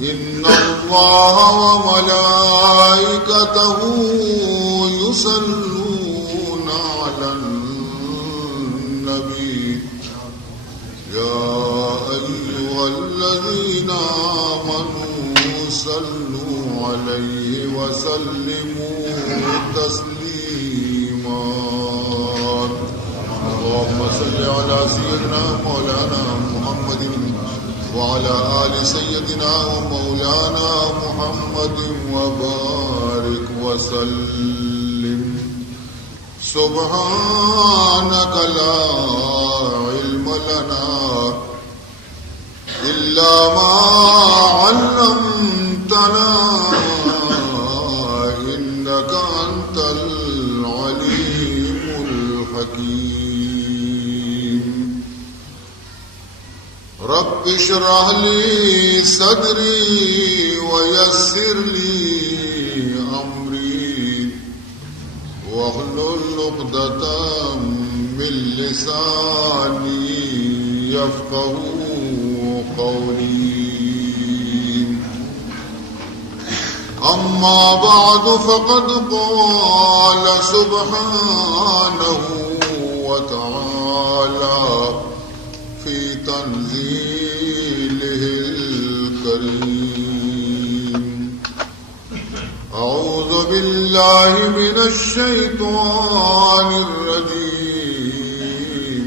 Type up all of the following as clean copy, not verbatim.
إن الله وملائكته يصلون على النبي يا أيها الذين آمنوا صلوا عليه وسلموا تسليما اللهم صل على سيدنا مولانا محمد وعلى آل سيدنا ومولانا محمد وبارك وسلم سبحانك لا علم لنا إلا ما علمتنا إنك أنت العليم الحكيم رب اشرح لي صدري ويسر لي أمري واحلل عقدة من لساني يفقهوا قولي أما بعد فقد قال سبحانه وتعالى في تنزيله الكريم أعوذ بالله من الشيطان الرجيم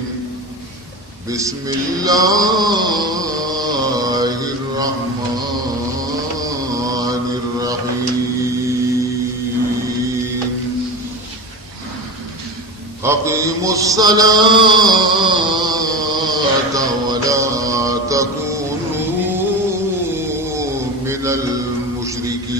بسم الله الرحمن الرحيم أقيموا الصلاة ولا تكونوا من المشركين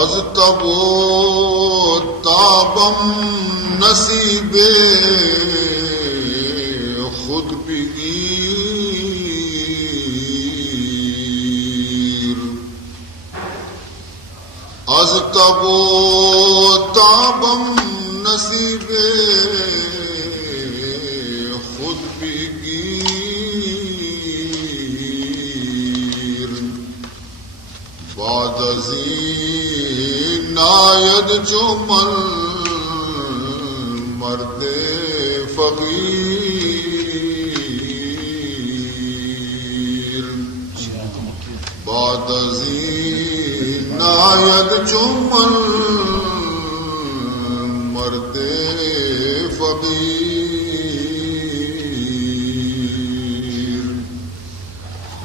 از تبو تابم نصیب خود بگیر از تبو تابم نصیب خود بگیر بعد ازین ناید جو مرد فقیر بعد ازین ناید جو مرد فقیر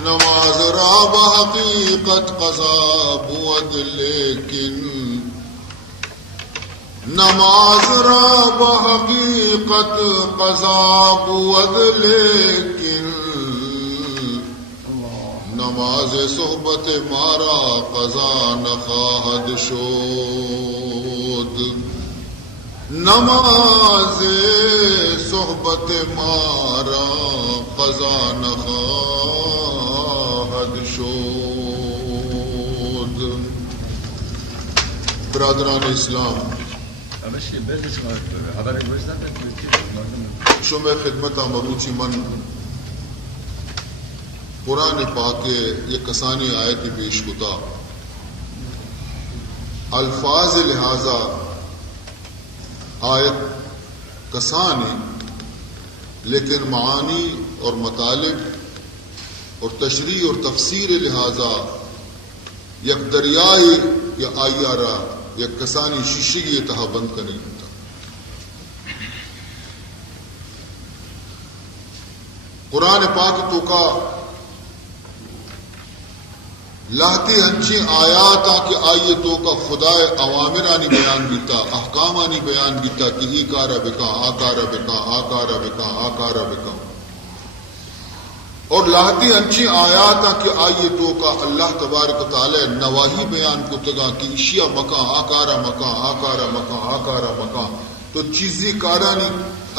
نماز را بحقیقت قضا بود لیکن نماز را بحقیقت قضا بود لیکن نماز صحبت مارا قضا نخواهد شد نماز صحبت مارا قضا نخواهد شد. برادران اسلام، شمع خدمت مروچی من قرآن پاک یہ کسانی آیتی پیش کتا الفاظ لہذا آیت کسانی لیکن معانی اور مطالب اور تشریح اور تفسیر لہذا یک دریائی یا آئیارہ یا کسانی شیشگی تہا بند کرنی ہوتا. قرآن پاک تو کا لاہتی ہنچی آیات کہ آئیے تو کا خدای عوامرانی بیان بیتا احکامانی بیان بیتا کہ ای کارا بکا آکارا بکا آکارا بکا آکارا بکا اور لاہتی ہنچی آیات کہ آئیے تو کا اللہ تبارک و تعالی نواہی بیان کو تگا کہ اشیاء مکا آکارا مکا آکارا مکا آکارا مکا تو چیزی کارانی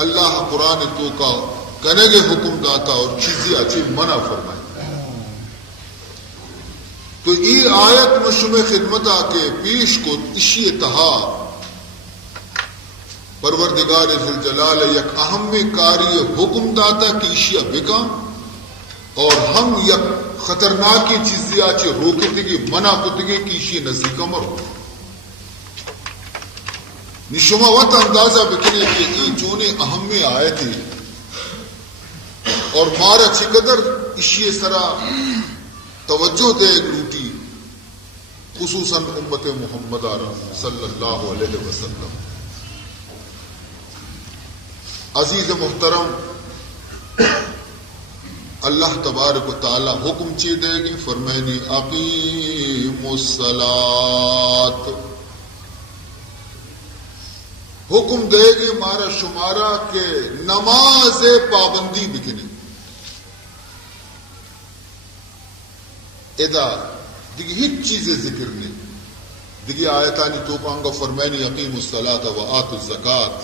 اللہ قرآن تو کا کنگے حکم داتا اور چیزی اچھی منع فرمائے. تو ای آیت مشمع خدمت آ کے پیش کو اشی تہا پروردگار ذوالجلال یک اہم کاری حکم داتا کی اشیاء بکا اور ہم یک خطرناکی چیزیں آچے روکے دیگے منع کتگے کی اشیاء نزدیکا مرو نشما وقت اندازہ بکنے کہ ای چونے اہم آئے تھے اور مارا چقدر اشیاء سرا توجہ دے لوٹی خصوصاً امت محمد صلی اللہ علیہ وسلم. عزیز محترم، اللہ تبارک و تعالی حکم چی دے گی، فرمائنی اقیم الصلاۃ، حکم دے گی مارا شمارا کہ نماز پابندی بکنے ادا دیگه هیچ چیز ذکر نہیں. دیگه آیتانی تو پانگا فرمائنی اقیم الصلاۃ و آتوا الزکات،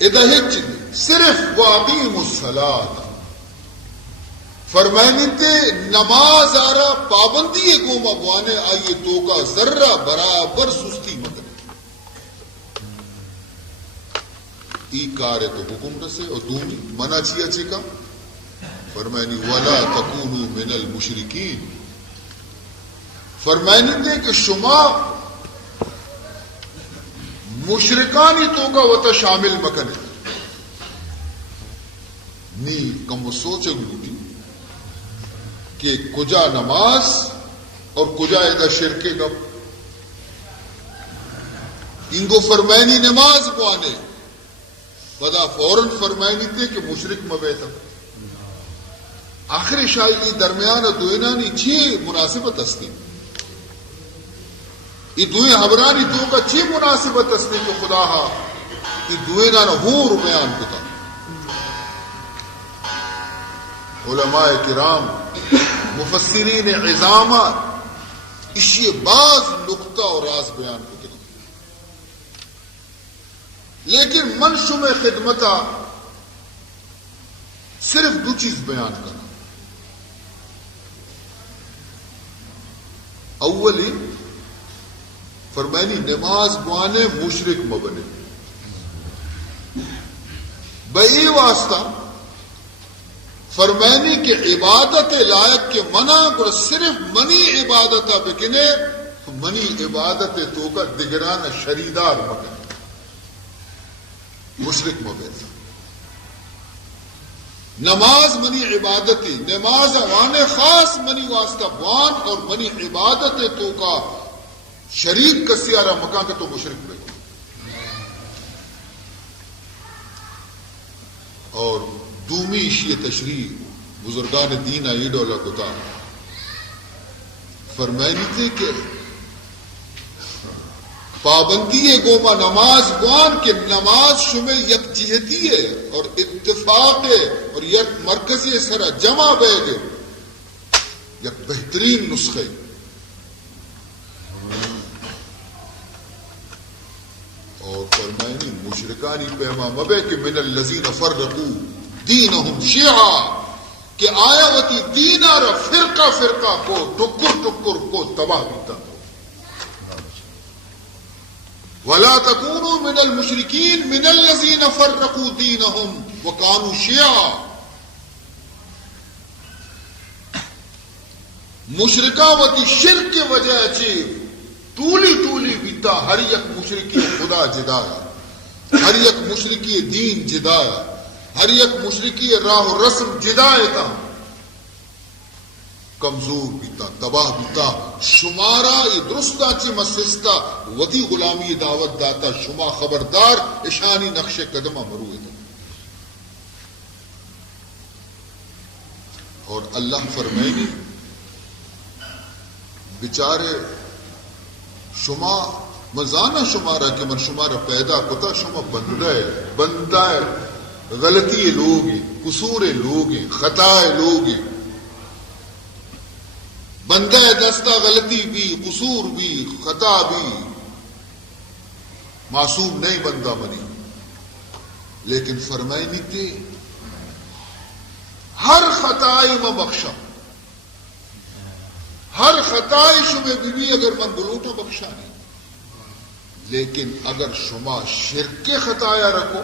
ادا هیچ چیز نہیں، صرف و اقیم الصلاۃ فرمائنی تے نماز آرہ پابندی گوما بوانے آئیے تو کا ذرہ برابر سستی مگر ای کار تو حکم رسے اور دومی منع چیا چکا فرمائنی وَلَا تَكُونُوا مِنَ الْمُشْرِكِينَ، فرمائنی دے کہ شما مشرکانی تو کا وطا شامل مکنے نی کم سوچے گلوٹی کہ کجا نماز اور کجا ادا شرکے گا. انگو فرمائنی نماز بوانے بدا فوراً فرمائنی تے کہ مشرک مبیتا. آخر شاید درمیان دوینانی چی مناسبت استی، ای دوئے حبرانی دو کا چی مناسبت استی تو خدا ہا ای دوینان ہور بیان کتا. علماء کرام مفسرین عظامات اسی بعض نقطہ اور راز بیان کتا، لیکن منشم خدمتا صرف دو چیز بیان کرنا. اولی فرمائنی نماز بوانے مشرک مبنے بئی واسطہ فرمائنی کہ عبادت لائق کے منع کو صرف منی عبادت بکنے منی عبادت تو کا دگران شریدار مبنے مشرک مبنے. نماز منی عبادتی نماز وانے خاص منی واسطہ بوان اور منی عبادت تو کا شریک کا سیارہ مکان کا تو مشرک بے. اور دومی اشیاء تشریح بزرگان دین ایڈولا کتا فرمائنی تھے کہ پابندی گوما نماز بوان کے نماز شمع یک جہتی ہے اور اتفاق ہے اور یک مرکزی سرا جمع بے گے یک بہترین نسخے. اور فرمائنی مشرکانی پیما مبے کہ من الذین فرقوا دینہم شیعا کہ آیا وتی دین اور فرقہ فرقہ کو ٹکر ٹکر کو تباہ بیتا. وَلَا تَكُونُوا مِنَ الْمُشْرِكِينَ مِنَ الَّذِينَ فَرَّقُوا دِينَهُمْ وَكَانُوا شِيَعًا. مشرکاوتی شرک کی وجہ چی طولی طولی بیتا ہر یک مشرکی خدا جدا ہے، ہر یک مشرکی دین جدا ہے، ہر یک مشرکی راہ و رسم جدا ہے. تا کمزور بیتا تباہ بیتا شمارا یہ درستا چی مسستا وطی غلامی دعوت داتا شما خبردار اشانی نقش قدمہ مروئے تھا. اور اللہ فرمائنی بچارے شما مزانہ شمارا کہ من شمارا پیدا کتا شما بندہ ہے غلطی لوگ ہیں، قصور لوگ ہیں، خطا لوگ ہیں. بندہ دستہ غلطی بھی قصور بھی خطا بھی معصوم نہیں بندہ بنی. لیکن فرمائنی تھے ہر خطائی میں بخشا، ہر خطائی شمع بھی اگر من بلوٹا بخشا نہیں. لیکن اگر شما شرک کے خطایا رکھو،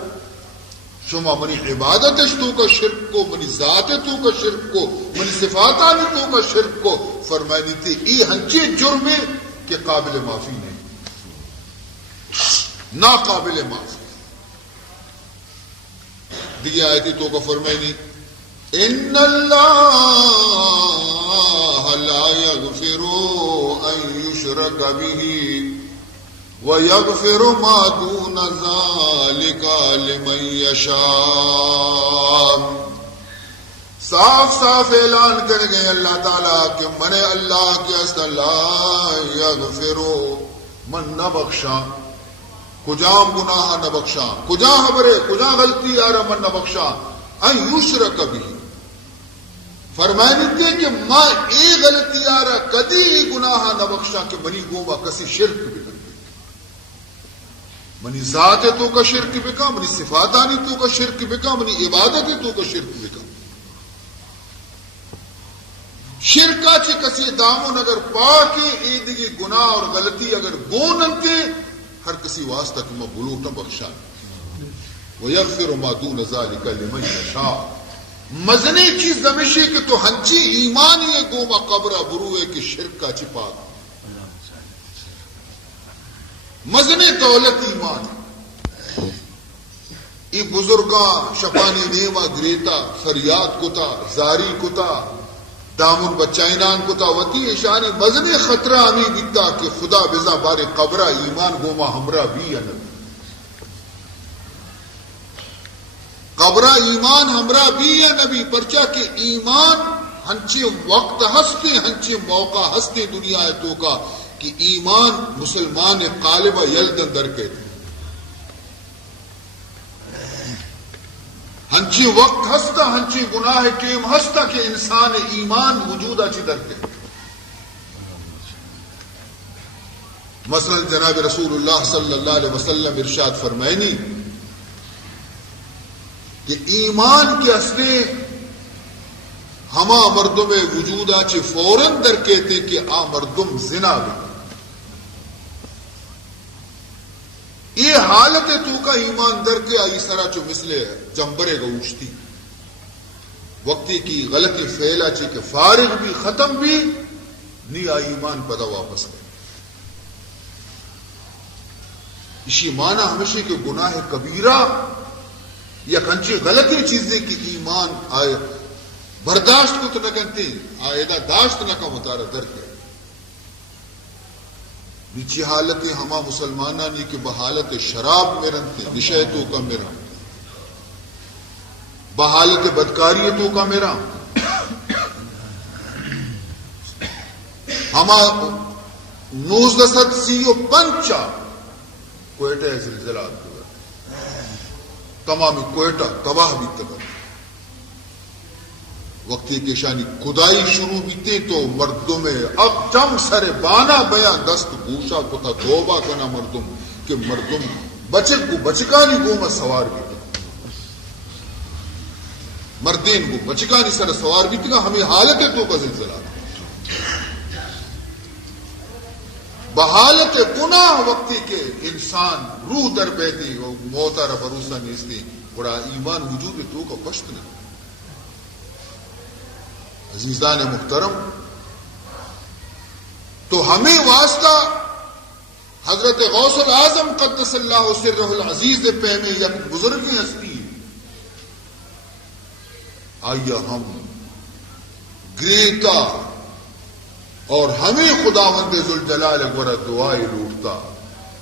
شما منی عبادت تو کا شرک کو، منی ذات تو کا شرک کو، منی صفاتانی تو کا شرک کو، فرمائنی تھی ای ہنچے جرم کہ قابل معافی نہیں، ناقابل معافی۔ دیگه آیتی تو کا فرمائنی ان اللہ لا یغفر ان یشرک به وَيَغْفِرُ مَا دُونَ ذَلِكَ لِمَن يَشَاءُ۔ صاف صاف اعلان کر گئے اللہ تعالیٰ کہ من اللہ کے اصل لا یغفر، من نہ بخشاں، کجام گناہ نہ بخشاں، کجا خبرے کجا غلطی آرہ من نہ بخشاں، ان یشرک بھی، فرمائنی تھے کہ ماں اے غلطی آرہ کدی گناہ نہ بخشاں کہ منی گوما کسی شرک بھی، منی ذات تو کا شرک بکا، منی صفاتانی تو کا شرک بکا، منی عبادت تو کا شرک بکا۔ شرکا چی کسی دامن اگر پاکی ایدگی گناہ اور غلطی اگر گوننتے ہر کسی واسطہ کہ میں بلوٹا بخشا۔ وَيَغْفِرُ مَا دُونَ ذَلِكَ لِمَن يَشَاءُ۔ مزنے چیز دمشی کہ تو ہنچی ایمانی گوما قبرہ بروے کی شرکا چی پاک، مزنے دولت ایمان ای بزرگاں شپانی نیما گریتا فریاد کتا زاری کتا دامن بچائنان کتا وتی اشانی مزنے خطرہ ہمیں بیتا کہ خدا بزا بار قبرہ ایمان گوما ہمراہ بھی یا نبی، قبرہ ایمان ہمراہ بھی یا نبی، پرچا کہ ایمان ہنچے وقت ہستے ہنچے موقع ہستے دنیا ہے تو کا کہ ایمان مسلمان قالبہ یلدن در کے تھے، ہنچی وقت ہستا ہنچی گناہ ٹیم ہستا کہ انسان ایمان وجود اچھی در کے۔ مثلا جناب رسول اللہ صلی اللہ علیہ وسلم ارشاد فرمائنی کہ ایمان کے اصلیں ہما مردم وجود اچھی فوراً در کے تھے کہ آ مردم زنا بھی، یہ حالت تو کا ایمان در کے آئی سرا چو مثلے جمبرے گا اوشتی وقتی کی غلطی فیلا چی کہ فارغ بھی ختم بھی نہیں آئی ایمان پدا واپس گئے۔ اسی معنی ہمیشہ کہ گناہ کبیرہ یا کنچی غلطی چیزیں کی ایمان آئے برداشت کو تو نہ کنتے آئیدہ داشت نہ کا مطارہ در کے نیچی حالت ہما مسلمانہ نہیں کہ بحالت شراب میں رنتے نشیتوں کا میرا، بحالت بدکاریتوں کا میرا، ہما 1935 کوئٹہ زلزلہ تمامی کوئٹہ تباہ بھی تباہ، وقتی کے شانی خدائی شروع بیتے تو مردوں میں اب چم سر بانا بیا دست گوشا کو تھا توبہ کنا مردم کہ مردم بچک کو بچکانی گوما سوار بیتا، مردین کو بچکانی سر سوار بیتا گا، ہمیں حالت تو کا زلزلہ بحالت گناہ وقتی کے انسان روح در بیتی موتا را بروسا نیستی بڑا ایمان وجود تو کا پشت نہیں۔ عزیزان محترم، تو ہمیں واسطہ حضرت غوث الاعظم قدس اللہ سرہ العزیز پہنے یک بزرگی ہستی آئیے ہم گریتا اور ہمیں خداوند ذوالجلال گورا دعائے لوٹتا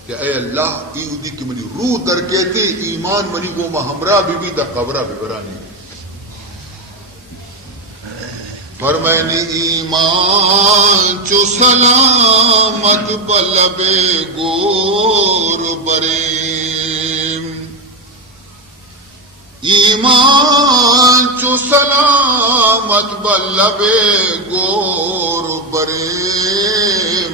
کہ اے اللہ ایودی کی منی روح در کہتے ایمان منی گو ہمراہ بھی دا قبرہ بھی برانی فرمائنی ایمان چو سلامت بلب گور بریم، ایمان چو سلامت بلب گور بریم،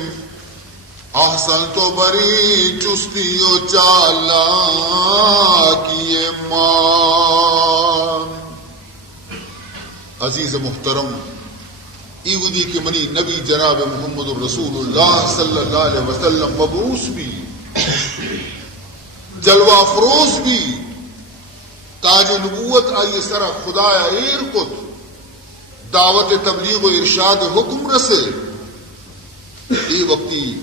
احسن تو بری چستی و چالاکی مان۔ عزیز محترم، ایودی کے منی نبی جناب محمد الرسول اللہ صلی اللہ علیہ وسلم مبعوث بھی جلوہ افروز بھی تاج نبوت آئی سرا خدا ایر کت دعوت تبلیغ و ارشاد حکم رسے ای وقتی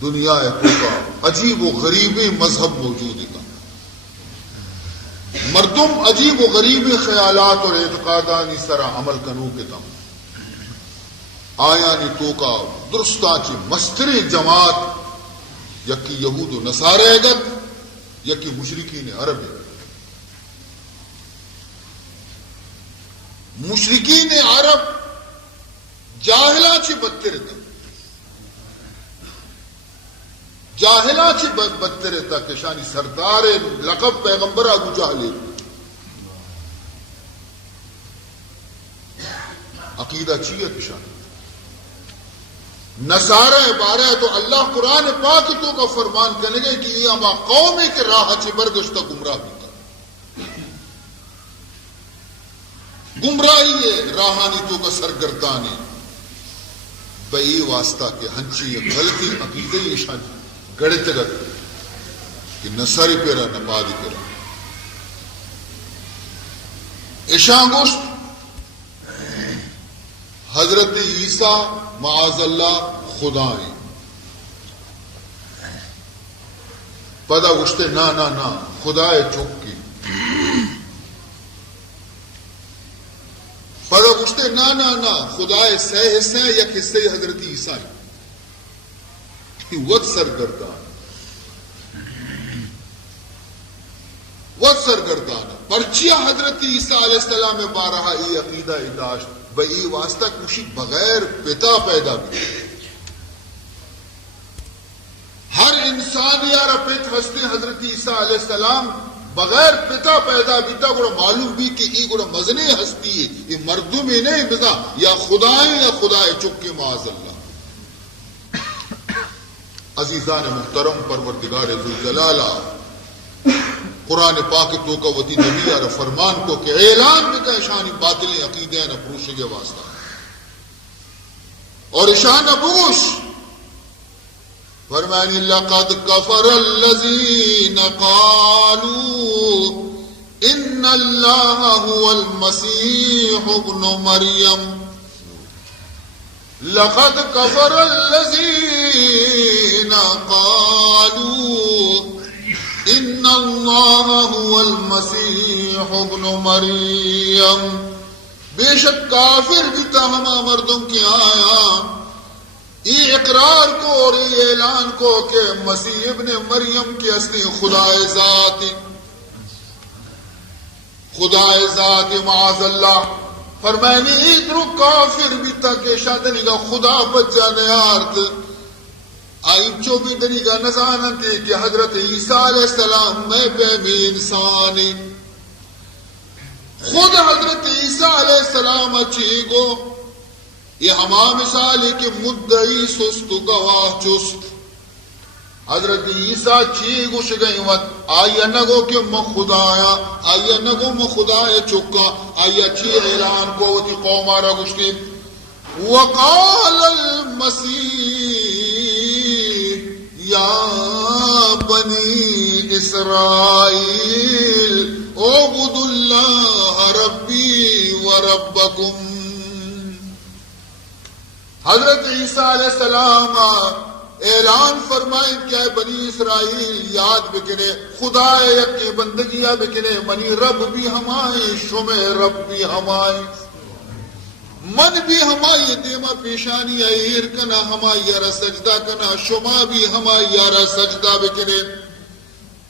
دنیا کا عجیب و غریب مذہب موجود کا مردم عجیب و غریب خیالات اور اعتقادانی سرا عمل کنو کے تم آیا نی تو کا درستا چی مستر جماعت یکی یہود و نصارے گت یکی مشرکین عرب مشرکین عرب جاہلا چی بدتر تھا جاہلا چی بدتر تھا کہ شانی سردار لقب پیغمبر ابو جہل عقیدہ چیت شان نصارہ بارہ تو اللہ قرآن پاک تو کا فرمان کرنے گئے کہ یہ اما قوم کے راہ چی بردشتہ گمراہ بھی گمراہی ہے راہانی تو کا سرگردانی بئی واسطہ کے ہنچی غلطی عقیدہ شان گڑے تگت کہ نصاری پیرا نپادی پیرا ایشان گوشت حضرت عیسیٰ معاذ اللہ خدائیں پدا گوشتے نا خدائے چوکی پدا گوشتے نا خدائے سہ حصے یا قصے حضرت عیسیٰ وقت سرگردان پرچیا حضرت عیسیٰ علیہ السلام میں بارہا ای عقیدہ اداشت بئی واسطہ کشی بغیر پتا پیدا بھی ہر انسان یارا پیت ہستے حضرت عیسیٰ علیہ السلام بغیر پتا پیدا بیتا گوڑا معلوم بھی کہ ای گوڑا مزنے ہستی ہے یہ مردوں میں نہیں بتا یا خدائے چکے معاذ اللہ عزیزان محترم پروردگار ذوالجلالہ قرآن پاک تو کا وتی نبی اور فرمان کو کہ اعلان بھی کا شانی باطل عقیدے نہ پروشے کے واسطہ اور اشان ابوش فرمانی لقد کفر الذین قالوا ان اللہ هو المسیح ابن مریم لقد کفر الذین قالوا ان اللہ هو المسیح ابن مریم بے شک کافر بھی تھا ہما مردم کی آیا یہ اقرار کو اور یہ اعلان کو کہ مسیح ابن مریم کی اصلی خدائے ذات معاذ اللہ فرمائنی ادرو کافر بھی تھا کہ شادنی کا خدا بچ جانے آرد آئیب جو بھی دنی کا نزانت ہے کہ حضرت عیسیٰ علیہ السلام میں بے انسانی خود حضرت عیسیٰ علیہ السلام اچھی گو یہ ہما مثال ہے کہ مدعی سست گواہ چست حضرت عیسیٰ چھی گوش گئی وقت آئیہ نگو کہ مخدایا آئیہ نگو مخدای چکا آئیہ چھی اعلان کو تی قومارا گوشتی وقال المسیح یا بنی اسرائیل اعبدوا اللہ ربی وربکم حضرت عیسیٰ علیہ السلام اعلان فرمائیں کہ بنی اسرائیل یاد بکنے خدا یکی بندگیہ بکنے منی رب بھی ہمائیں شمع رب بھی ہمائیں من بھی ہمائی دیما پیشانی ایر کنا ہمائی یارا سجدہ کنا شما بھی ہمائی یارا سجدہ بکنے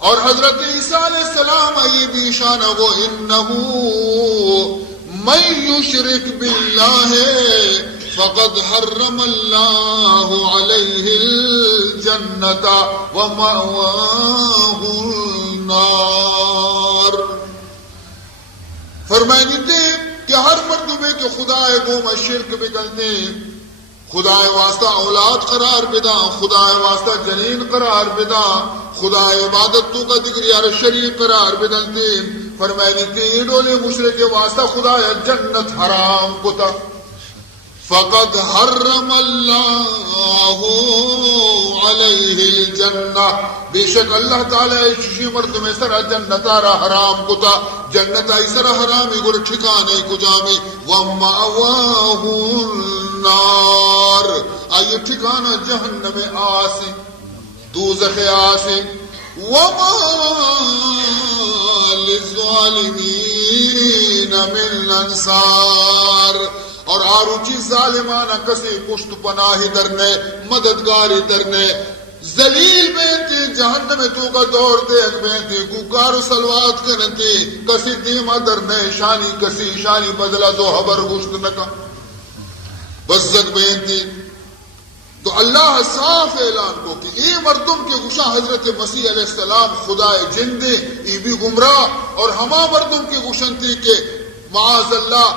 اور حضرت عیسیٰ علیہ السلام یہ بھی شانہ وہ انہو من یشرک باللہ فقد حرم اللہ علیہ الجنت ومأواہ النار فرمائنی تھے کہ ہر مردمے کے خدای گوم شرک بکلتے خدای واسطہ اولاد قرار بدا خدای واسطہ جنین قرار بدا خدای عبادت تو کا ذکر یار شریک قرار بدلتے فرمائنی تھی ڈولے مشرک واسطہ خدای جنت حرام کو تا فقد حرم اللہ علیہ الجنہ، بے شک اللہ تعالی ششی مرد میں سرا جنتارا حرام کتا، جنت آئی سرا حرامی گر ٹھکانے کو جامی، وَمَأْوَاهُ النَّارِ آئیے ٹھکانا جہنم آسی، دوزخ آسی، وَمَا لِلظَّالِمِينَ مِنْ انصار، اور آروچی ظالمانہ کسی پشت پناہی درنے، مددگاری درنے، ذلیل بینتی جہنم تو کا دور دیکھ بینتی گوکار سلوات کرنتی، کسی دیمہ درنے شانی کسی شانی بدلا دو حبر گشت نکا بزد بینتی۔ تو اللہ صاف اعلان کو کہ ای مردم کے گشا حضرت مسیح علیہ السلام خدا جن دے ای بھی گمراہ، اور ہما مردم کے گشن تھی کہ معاذ اللہ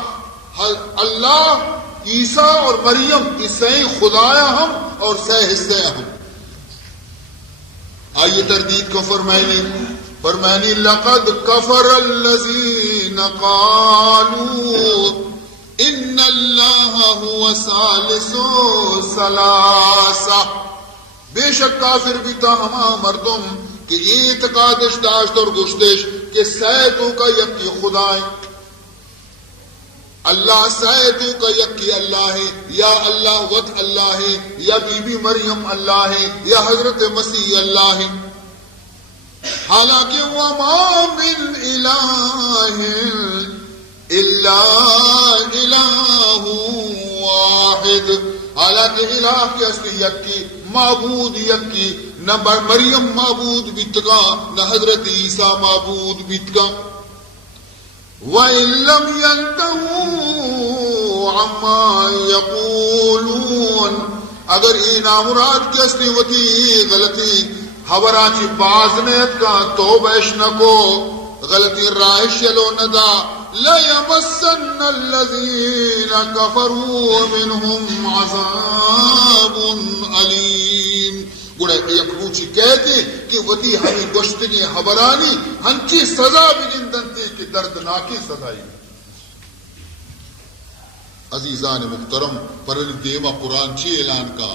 عیسیٰ اور مریم کی سہیں خدایا ہم اور سہ حصے ہم۔ آئیے تردید کو فرمائنی لقد کفر الذین قالوا ان اللہ هو ثالث ثلاثہ، بے شک کافر بھی تھا ہما مردم کہ یہ اعتقاد داشت اور گشتش کہ سیدوں کا یکی خدا ہے، اللہ سیدوں کا یکی اللہ ہے، یا اللہ وط اللہ ہے، یا بی بی مریم اللہ ہے، یا حضرت مسیح اللہ ہے۔ حالانکہ وَمَا مِنْ إِلَٰهٍ إِلَّا إِلَٰهٌ وَاحِدٌ، حالانکہ الہ کے اصلی یکی، معبود یکی، نہ مریم معبود بیتگا نہ حضرت عیسیٰ معبود بیتگا۔ وَإِن لَّمْ يَنْتَهُوا عَمَّا يَقُولُونَ، اگر ای نامراد کی اصلی وتی غلطی حبرانچی بازنیت کا توبیش نکو غلطی رائش یلو ندا، لَيَمَسَّنَّ الَّذِينَ كَفَرُوا مِنْهُمْ عَذَابٌ أَلِيمٌ، گوڑے یک روچی کہتے کہ وتی ہمیں گشتگی حبرانی ہنچی سزا بھی جندنتی کہ دردناکی سزائی۔ عزیزان محترم، پر دیما قرآن چی اعلان کا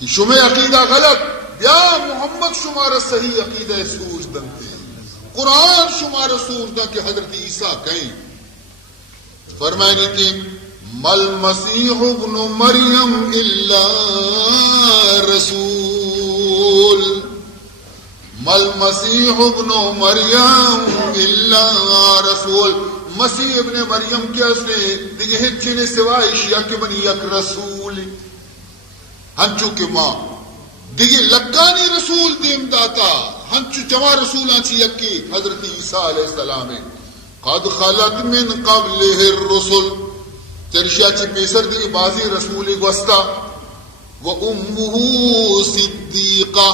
کہ شمع عقیدہ غلط یا محمد شمار صحیح عقیدہ سوچ دنتے، قرآن شمار سوچ دن کہ حضرت عیسیٰ کہیں فرمائنی کہ مل مسیح ابن مریم الا رسول، مل مسیح ابن مریم الا رسول، مسیح ابن مریم کے اصلے دیکھے ہچنے سوائے شیعہ کے بنی یک رسول ہنچو کے ماں دیکھے لکانی رسول دیم داتا ہنچو جمع رسول آنچی یکی حضرت عیسیٰ علیہ السلام قد خلت من قبلہ الرسل، چرشیا چی پیسر دی بازی رسول گوستا، وَأُمُّهُ صِدِّيقَةٌ،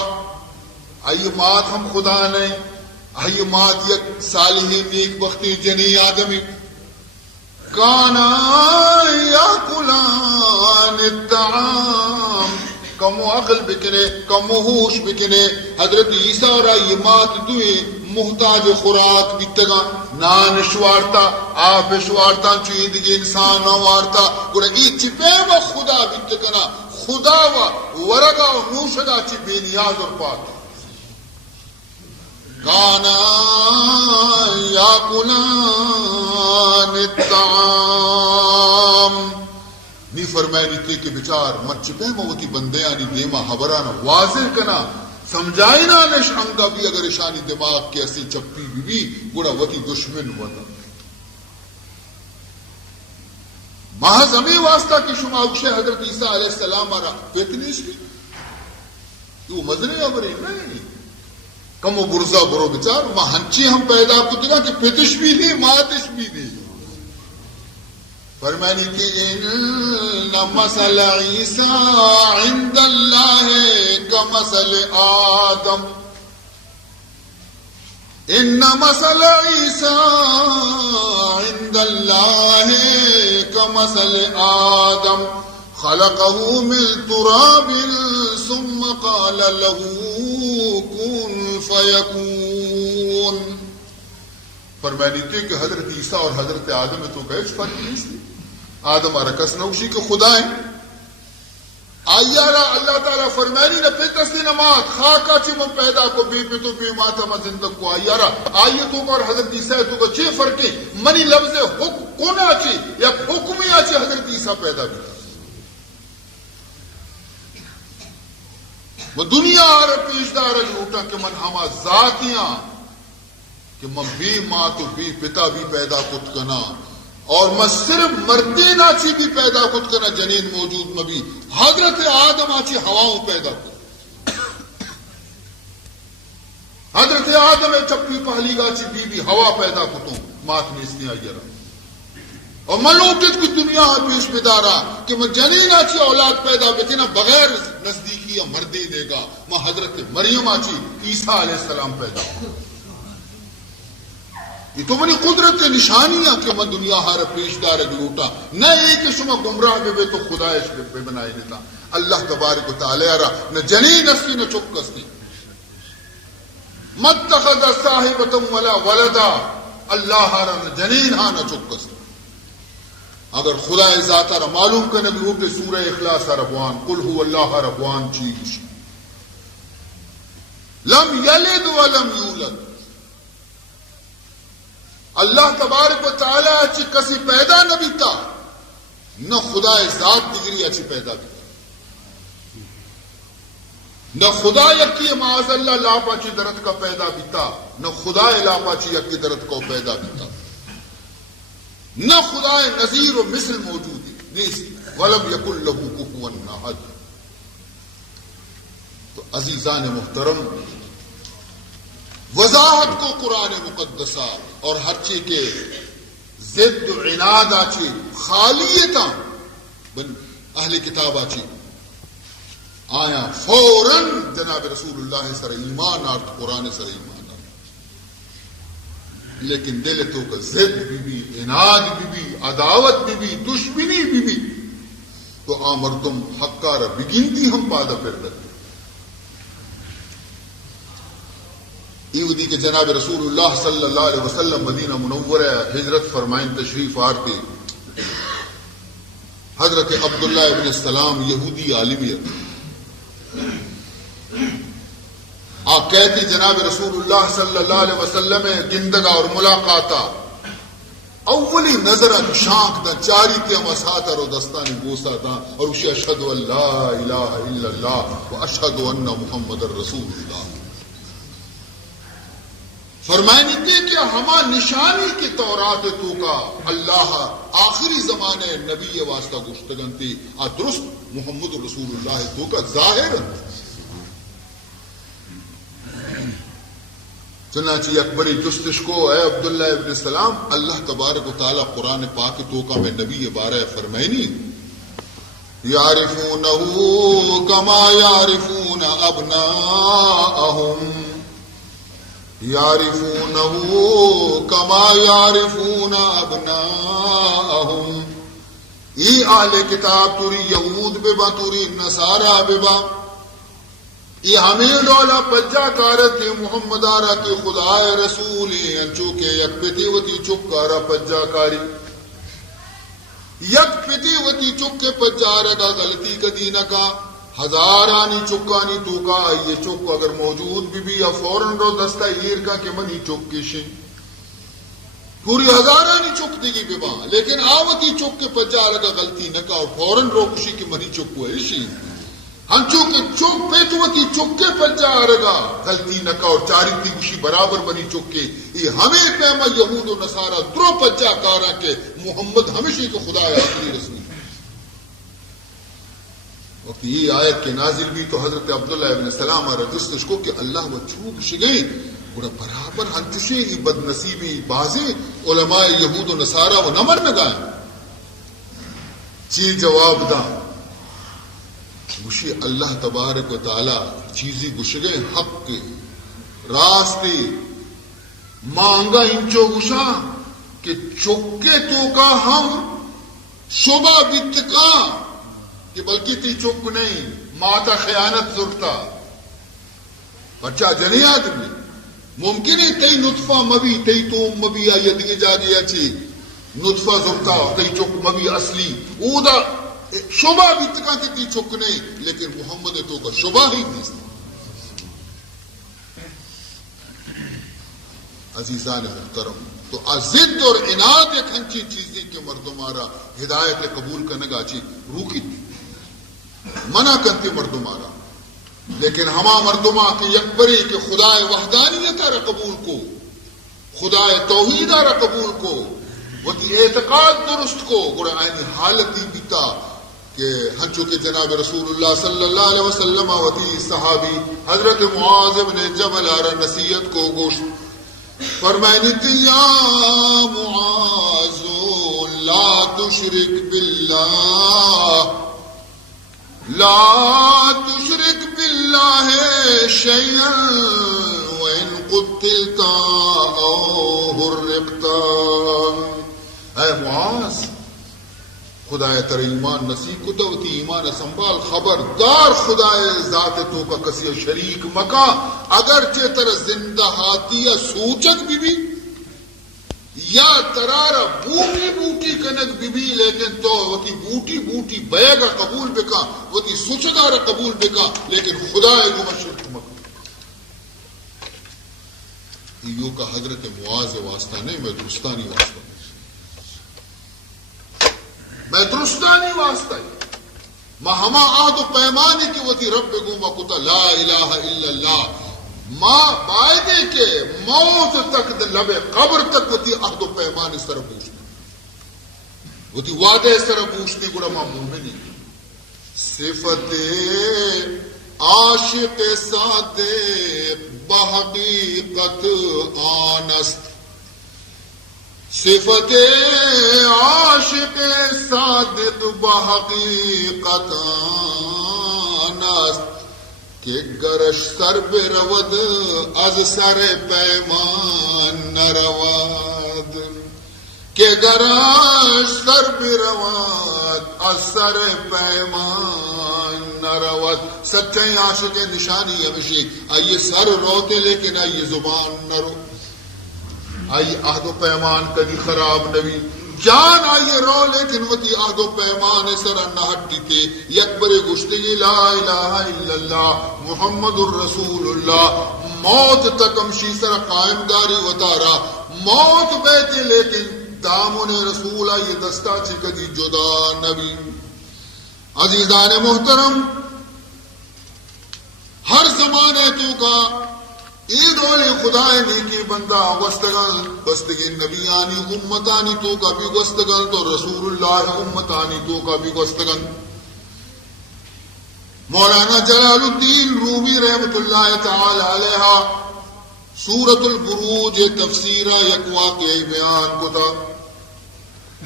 آئی مات ہم خدا نہیں، آئی مات یک صالحی نیک بختی جنی آدمی، کانا یاکلان الطعام، کمو عقل بکنے کمو ہوش بکنے، حضرت عیسیٰ اور آئی مات دوئے محتاج خوراک بیتگا، نان شوارتا آپ شوارتا چوئی دیگے انسان وارتا، گوڑا ای چپے و خدا بیتگنا، خدا و ورگا و نوشگا چی بے نیاز اور پاک، کانا یاکلان الطعام، نی فرمائنی تے کہ بچار مت چپے موتی بندیانی دیما حبرانا واضح کنا سمجھائینا نش انگا بھی اگر اشانی دماغ کے ایسی چپی بھی گوڑا وتی دشمن وطا محض ہمیں واسطہ کی شما اکشے حضرت عیسیٰ علیہ السلام آرہ پیتنی اس کی تو مدنے عبری نہیں کم و برزا برو بچار وہاں ہنچی ہم پیدا کتنا کہ پیتش بھی دی ماتش بھی دی، فرمانی کہ ان مثل عیسیٰ عند اللہ کمثل آدم، ان مثل عیسیٰ عند اللہ کمثل آدم خلقه من تراب ثم قال له كن فيكون، فرمانی تھی کہ حضرت عیسیٰ اور حضرت آدم میں تو کہش فرق نہیں تھی، آدم ارکس نوشی کے خدائیں آیارا اللہ تعالیٰ فرمانی نہ پیتسی نمات خاکا چی من پیدا کو بی پیتو بی ماتا ما زندگ کو آیارا آیتوں کا اور حضرت عیسیٰ تو کا چی فرقی منی لفظ حکم کونا چی یا حکمی آچی حضرت عیسیٰ پیدا بھی وہ دنیا آر پیشدار جھوٹا کہ من ہما ذاتیاں کہ من بی ماں تو بی پتا بھی پیدا کت کنا اور میں صرف مردے ناچی بھی پیدا کت کنا جنین موجود میں بھی حضرت آدم آچی ہواؤں پیدا کت حضرت آدم چپی پہلی گاچی بی بی ہوا پیدا کتوں مات میں اس نے آئی رہا اور میں لوٹت کی دنیا پیش بدارا کہ میں جنین آچی اولاد پیدا بکنا بغیر نزدیکی یا مردے دے گا میں حضرت مریم آچی عیسیٰ علیہ السلام پیدا یہ تو منی قدرت نشانیاں کہ میں دنیا ہر پیشدار لوٹا نہ ایک شما گمراہ بے تو خدا بے بنائی دیتا اللہ تبارک و تعالی را نہ جنین استی نہ چکستی متخذ صاحبتم ولا ولدا اللہ را نہ جنین ہاں نہ چکستی اگر خدا ذاتہ را معلوم کرنے بھی ہو کہ سورہ اخلاص ربوان قل هو اللہ ربوان چیز لم یلد ولم یولد اللہ تبارک و تعالی اچھی کسی پیدا نہ بیتا نہ خدا ذات دگری اچھی پیدا بیتا نہ خدا یکی معاذ اللہ لاپا چی درد کا پیدا بیتا نہ خدا لاپا چی یکی درد کو پیدا بیتا نہ خدا نظیر و مثل موجود ہے ولم یکن لہو کفوا احد. تو عزیزان محترم وضاحت کو قرآن مقدسہ اور ہر چیز کے ضد و عناد آچی خالیتا بن اہل کتاب آچی آیا فوراً جناب رسول اللہ سر ایمان آرت قرآن سر ایمان آرت لیکن دل تو کا ضد بھی عناد بھی عداوت بھی دشمنی بھی تو آمردم حقار بگنتی ہم پادا پھر لگتے ایودی کے جناب رسول اللہ صلی اللہ علیہ وسلم مدینہ منورہ ہجرت فرمائیں تشریف آرتے حضرت عبداللہ ابن السلام یہودی عالمیت آپ کہتی جناب رسول اللہ صلی اللہ علیہ وسلم گندگا اور ملاقاتا اولی نظر شانک دا چاری تے مساتا رو دستانی گوسا تا اور اسی اشہد ان لا الہ الا اللہ و اشہد ان محمد رسول اللہ فرمائنی تھے کہ ہما نشانی کی تورات تو کا اللہ آخری زمانے نبی واسطہ گشتگن تھی درست محمد رسول اللہ تو کا ظاہر چنانچہ اکبری جستش کو اے عبداللہ ابن السلام اللہ تبارک و تعالی قرآن پاک تو کا میں نبی بارہ فرمائنی یعرفونہو کما یعرفون ابناءہم یعرفونہو کما یعرفون ابناءہم ای اہل کتاب توری یہود ببا توری نصارہ ببا یہ ہمیں ڈولا پجا کارت محمد آرہ کے خدا رسولی انچو کے یک پتی وتی چک کارا پجا کاری یک پتی وتی چک کے پجا رگا غلطی کا دینہ کا ہزارانی چکانی تو کا یہ چک اگر موجود بھی یا فوراً رو دستا ایر کا کہ منی چک کی شن پوری ہزارانی چک دیگی ببا لیکن آوتی چک کے پجا رگا غلطی نہ کا اور فوراً رو کشی کہ منی چک ہوئے شن ہنچو کے چوک پیٹوتی چوکے پنجا آرگا غلطی نکا اور چاری تی گوشی برابر بنی چوکے یہ ہمیں پیما یہود و نصارہ درو پنجا کارا کے محمد ہمیشہ کے خدا آخری رسول وقت یہ آیت کے نازل بھی تو حضرت عبداللہ ابن السلام رجستش کو کہ اللہ و چوک شگئی اور برابر ہنچوشے ہی بد نصیبی بازے علماء یہود و نصارہ و نمر نگائیں چی جواب دا گوشی اللہ تبارک و تعالی چیزی گوشگے حق کے راستے مانگا انچو گوشا کہ چکے تو کا ہم شبہ بتکا کہ بلکہ تی چک نہیں ماتا خیانت ضرورتا بچہ جنی آدمی ممکن ہے تی نطفہ مبی تی تو مبی آئی دیگے جا گیا چی نطفہ زرتا کئی چک مبی اصلی اودا شبہ بھی تکا کتی چک نہیں لیکن محمد تو کا شبہ ہی نہیں. عزیزان محترم تو ضد اور عناد ایک ہنچی چیزیں کہ مردمارا ہدایت قبول کرنے گا چی روکی تھی منع کرتی مردمارا. لیکن ہما مردما کے یکبری کہ خدا وحدانیت را قبول کو خدا توحید را قبول کو وہ اعتقاد درست کو گوڑا آئینی حالتی بیتا کہ ہنچو کہ جناب رسول اللہ صلی اللہ علیہ وسلم وتی صحابی حضرت معاذ بن جبل آرہ نصیحت کو گوشت فرمائنی کہ یا معاذ لا تشرک باللہ لا تشرک باللہ شیئا وإن قتلت او حرقت. اے معاذ خدا تر ایمان نصیب کو دوتی ایمان سنبھال خبردار خدا ذات تو کا کسی شریک مکا اگرچہ تر زندہ ہاتی یا سوچک بھی یا ترارا بوٹی بوٹی کنک بی لیکن تو وتی بوٹی بوٹی بیگا قبول بکا وتی سوچگارا قبول بکا لیکن خدا کو مشرک مکا. یو کا حضرت معاذ واسطہ نہیں میں درستانی واسطہ میں درستانی واسطہ ما ہما عہد و پیمانے کی وتی رب گوما کتا لا الہ الا اللہ ماں بائدے کے موت تک لب قبر تک وتی عہد و پیمانے سر پوچھنے وتی وعدے سر پوچھنے گوڑا ماں مومنی صفت عاشق صادق بحقیقت آنست. صفت عاشق صادق بحقیقت آنست کہ گرش سر برود از سر پیمان نرود کہ گرش سر برود از سر پیمان نرود. سچے عاشق نشانی ہمیشہ آئیے سر روتے لیکن آئیے زبان نہ رو آئی عہد و پیمان کدی خراب نبی جان آئیے رو لیکن وتی عہد و پیمان سر نہ ہٹی تھے یکبر گشتگی لا الہ الا اللہ محمد الرسول اللہ موت تک ہمشی سر قائم داری وطارا موت بیتے لیکن دامن رسول آئیے دستا چی کدی جدا نبی. عزیزان محترم ہر زمانے تو کا عید اولی خدا نیکی بندہ گستگل گستگی نبیانی امتانی تو کا بھی گستگل تو رسول اللہ امتانی تو کا بھی گستگل. مولانا جلال الدین رومی رحمت اللہ تعالی علیہ سورۃ البروج تفسیرہ یک واقعی بیان کو تھا.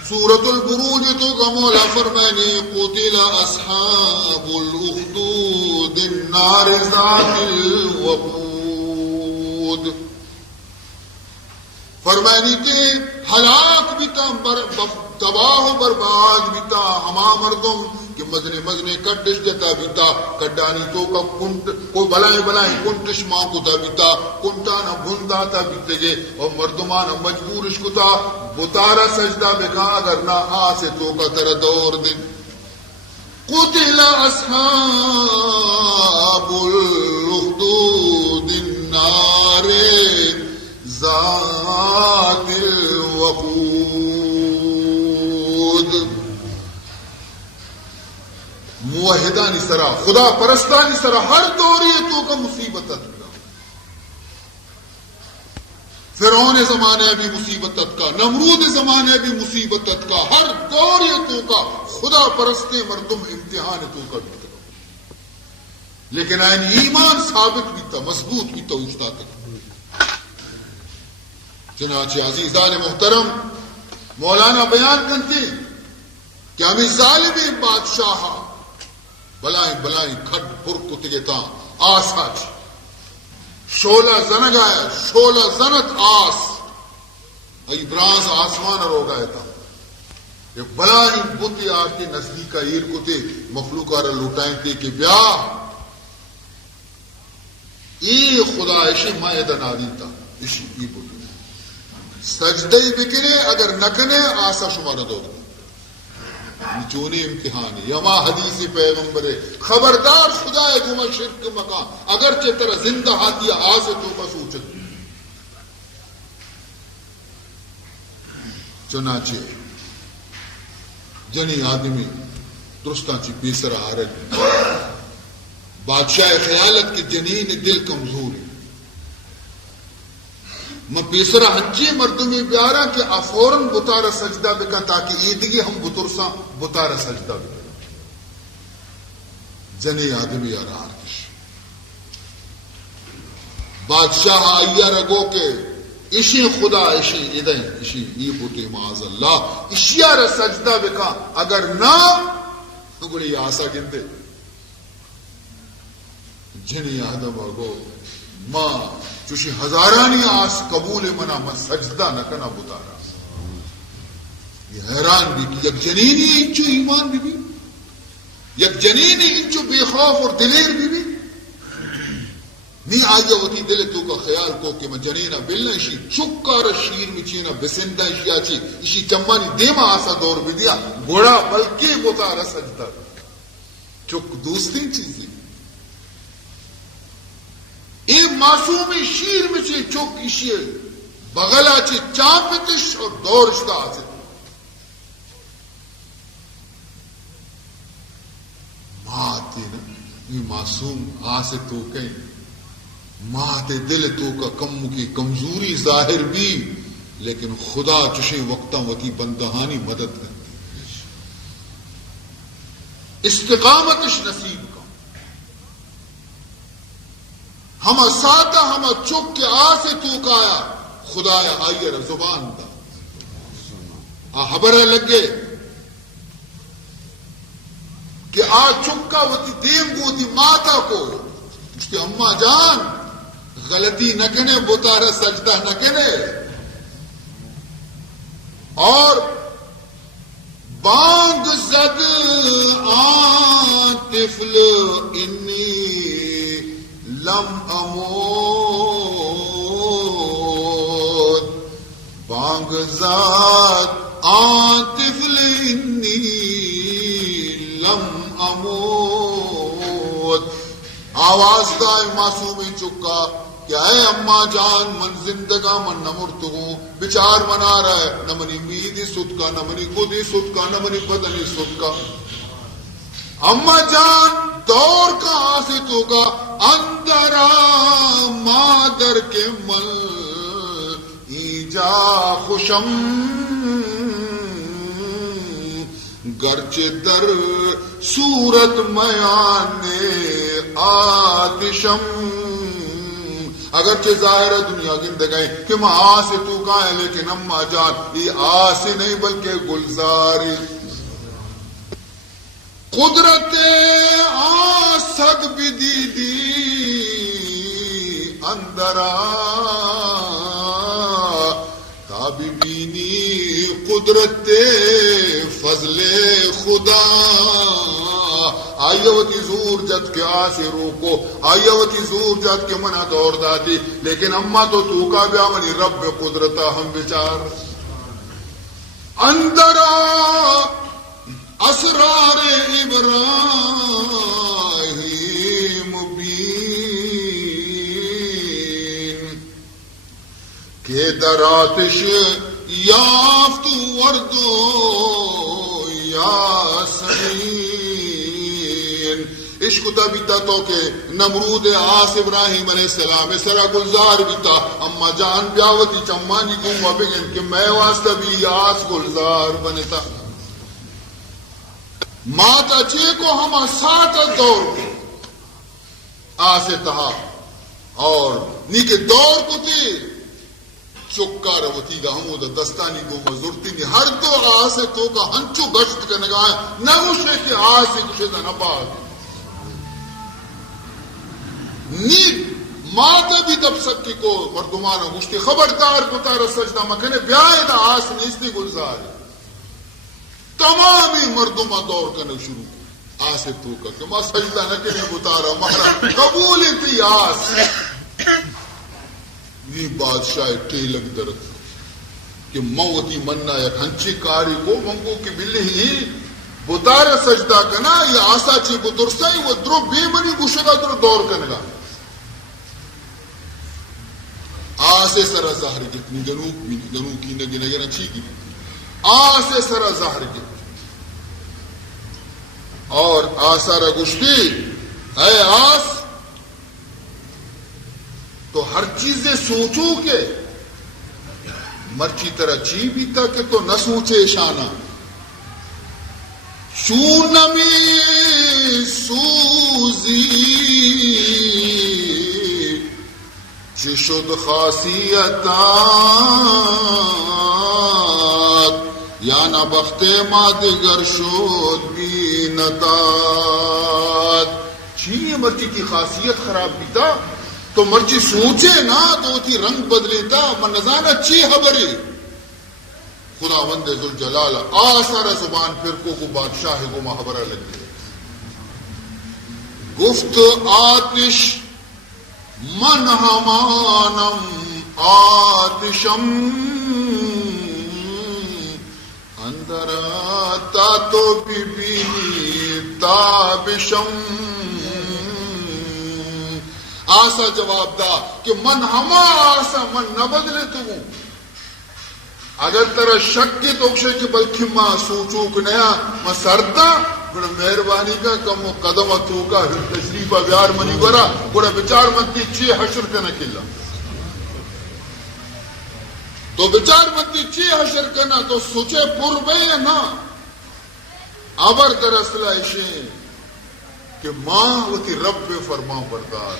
سورۃ البروج تو کا مولا فرمائنی قتل اصحاب الاخدود النار ذات الوقود. فرمائنی کہ ہلاک بھی تا تباہ و برباد بھی تا ہما مردم کہ مزنے مزنے کٹش جتا بھی تا کڈانی تو کا کنٹ کوئی بلائیں بلائیں کنٹش ماں کو تا بھی تا کنٹانا بھندا تا بھی تگے اور مردمانا مجبورش کو تا بتارا سجدہ بکا اگر نہ آسے تو کا تر دور دن. قتل اصحاب الاخدود النار ذات الوقود. موحدانی سرا خدا پرستانی سرا ہر دوریتوں کا مصیبت کا فرعون زمانے بھی مصیبت کا نمرود زمانے بھی مصیبت کا ہر دوریتوں کا خدا پرستے مردم امتحان تو کا بھی لیکن آئین ایمان ثابت بھی تھا مضبوط بھی تھا اجتا تک. چنانچہ عزیزان محترم مولانا بیان کرتے کہ ہمیں ظالم بادشاہ بلائیں بلائیں کھڈ پھر کتگے تا آسا چی شولہ زنگ آیا شولہ زنت آس ای براز آسمان رو گئے تا یہ بلائیں بتی آتی نزدیکا ایر کتے مخلوقہ را لوٹائیں تے کہ بیا ای خدا ایشی مائدہ نادی تا ایشی ای بتی سجدے بکنے اگر نکنے آسا شمار دور چونی امتحان یما حدیث پیغمبر خبردار خدا گما شرک مکان اگرچہ ترا زندہ ہاتھی آسے تو کا سوچت چنانچہ جنی آدمی درستان چی پیسر آرد بادشاہ خیالت کے جنین دل کمزور میں پیسرا ہنچی مردمی بیارا کہ افوراً بطارہ سجدہ بکا تاکہ عیدگی ہم بطرساں بطارہ سجدہ بکا جنی آدمی آرار کش بادشاہ آئیا رگو کے اشی خدا اشی ادھیں اشی ای پوٹی معاذ اللہ اشی آرہ سجدہ بکا اگر نہ تو گڑی آسا گندے جنی آدم آگو ماں چوشی ہزارانی آس قبول منا من سجدہ نہ کنا بتارا یہ حیران بھی کہ یک جنینی انچو ایمان بھی یک جنینی انچو بے خوف اور دلیر بھی نہیں آیا ہوتی دل تو کا خیال کو کہ میں جنینہ بلنا اشی چکار شیر میں چینا بسندہ اشی آچی اشی چمانی دیما آسا دور بھی دیا بڑا بلکہ بتارا سجدہ چک دوسری چیزیں اے معصومی شیر میں چے چوک اشیے بغلا چے چاپتش اور دورشتا آسے ماں تے نا یہ معصوم آسے تو کہیں ماں تے دل تو کا کم کی کمزوری ظاہر بھی لیکن خدا چشے وقتاں وتی بندہانی مدد کرتی استقامتش نصیب ہم ساتا ہم چک کے آسے تو کایا خدایا آئیے زبان دا خبر لگے کہ آ چکا وتی دیم گو دی ماتا کو اس کی اماں جان غلطی نہ کنے بتارا سجدہ نہ کنے اور بانگ زد آن طفل انی لم اموت بانگ زد آن طفل انی لم اموت آواز دائے معصومی چکا کہ اے اماں جان من زندگا من نمرت ہوں بچار منا رہا ہے نہ منی میدی سد کا نہ منی خودی سد کا نہ منی بدنی سد کا اماں جان دور کا آسط ہوگا اندرا مادر کے مل ایجا خوشم گرچ در صورت میانے آتشم اگرچہ ظاہر دنیا گندگائیں کہ ماں آسے تو کہاں ہے لیکن اماں جان یہ آسے نہیں بلکہ گلزاری قدرت آسد بھی دی اندرا تابی بینی قدرت فضل خدا آئیوتی زور جد کے آسے روکو آئیوتی زور جد کے منہ دور داتی لیکن اماں تو کا بیا منی رب قدرتا ہم بچار اندرا اسرار ابراہیم بین کہ در آتش یافت وردو یاسمین عشق تا بیتا تو کہ نمرود آس ابراہیم علیہ السلام سرا گلزار بیتا اما جان بیاوتی چمانی گوما بگن کہ میں واسطہ بھی آس گلزار بنتا ماتا چے کو ہم سات دور آسے تہا اور نیکے دور کو تے چکا روتی گا ہمو دا دستانی کو مزورتی نہیں ہر دو آسے تو کا ہنچو گشت کا نگاہ نہ اسے کہ آسے کچھ دا نباد نیک ماتا بھی دب سکی کو مردمانا گشتی خبردار کتارا سجدہ مکھنے بیائے دا آس نیستی گلزار تمامی مردمہ دور کرنے شروع آسے تو کا کہ ماں سجدہ نہ کنے بتارا مہرا قبول تھی آس یہ بادشاہ ٹیلک درد کہ موتی مننا یک ہنچی کاری کو منگو کی بلی ہی بطار سجدہ کنا یا آسا چی بطرسائی وہ درو بے منی گوشگا درو دور کنگا آسے سرا ظاہر کتنی جنوب کی نگی نگی نچی کی آسے سرا ظاہر کتنی اور آسارا گشتی اے آس تو ہر چیزیں سوچو کہ مرچی طرح چی بھی تا کہ تو نہ سوچے شانہ چون میں سوزی چشد خاصیتات یا نہ بخت مادگر شد بینتات چی مرچی کی خاصیت خراب بھی تھا تو مرچی سوچے نا تو تی رنگ بدلے تا من نزانا چی خبری خدا وند ذوالجلال آثار زبان پھر کو بادشاہ کو محبرہ لگے گفت آتش من ہمانم آتشم اندر آتا تو بی تابشم آسا جواب دا کہ من ہما آسا من نہ بدلے تو اگر ترا شک کی توکشے کی بلکہ ماں سوچو کہ نیا میں سردا بڑا مہربانی کا کم و قدم تو کا تشریفہ بیار منی برا بڑا بچار منتی چی حشر کا نکلا تو بچار منتی چی حشر کنا تو سوچے پر بے نا ابر درسلہ اشیں کہ ماں ہوتی رب فرما بردار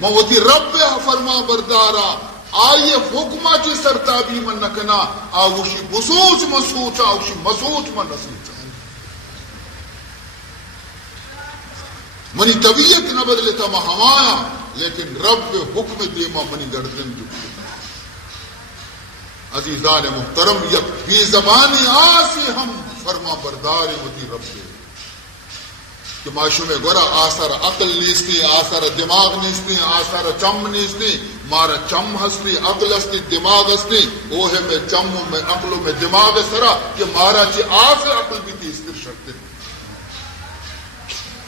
ماں ہوتی رب فرما بردارا آئیے حکمہ چی سرتابی من نکنا آوشی بسوچ مسوچا آوشی مسوچ من نسوچا منی طبیعت نہ بدلتا ما ہمایا لیکن رب حکم دیما منی گردن دکھتا عزیزان محترم یک بی زبانی آسی ہم فرما برداری ہوتی رب دے کہ معاشو میں گورا آثار عقل نیستی آثار دماغ نیستی آثار چم نیستی مارا چم ہستی عقل ہستی دماغ ہستی اوہ میں چم میں عقل میں دماغ سرا کہ مارا چی آس عقل بھی تھی استر شکتے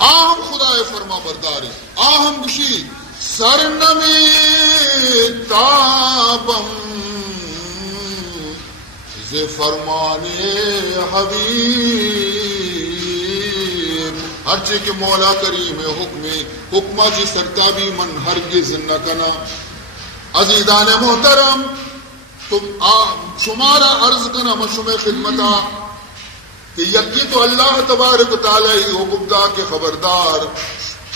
آہم خدا فرما برداری آہم گشی سرنمی تابم ز فرمانے حبیب ہر چی کے مولا کریم حکمہ جی سرتابی من ہرگز نہ کنا عزیزان محترم تم شمارا عرض کنا مشم خدمتا کہ یکی تو اللہ تبارک و تعالی حکم دا کے خبردار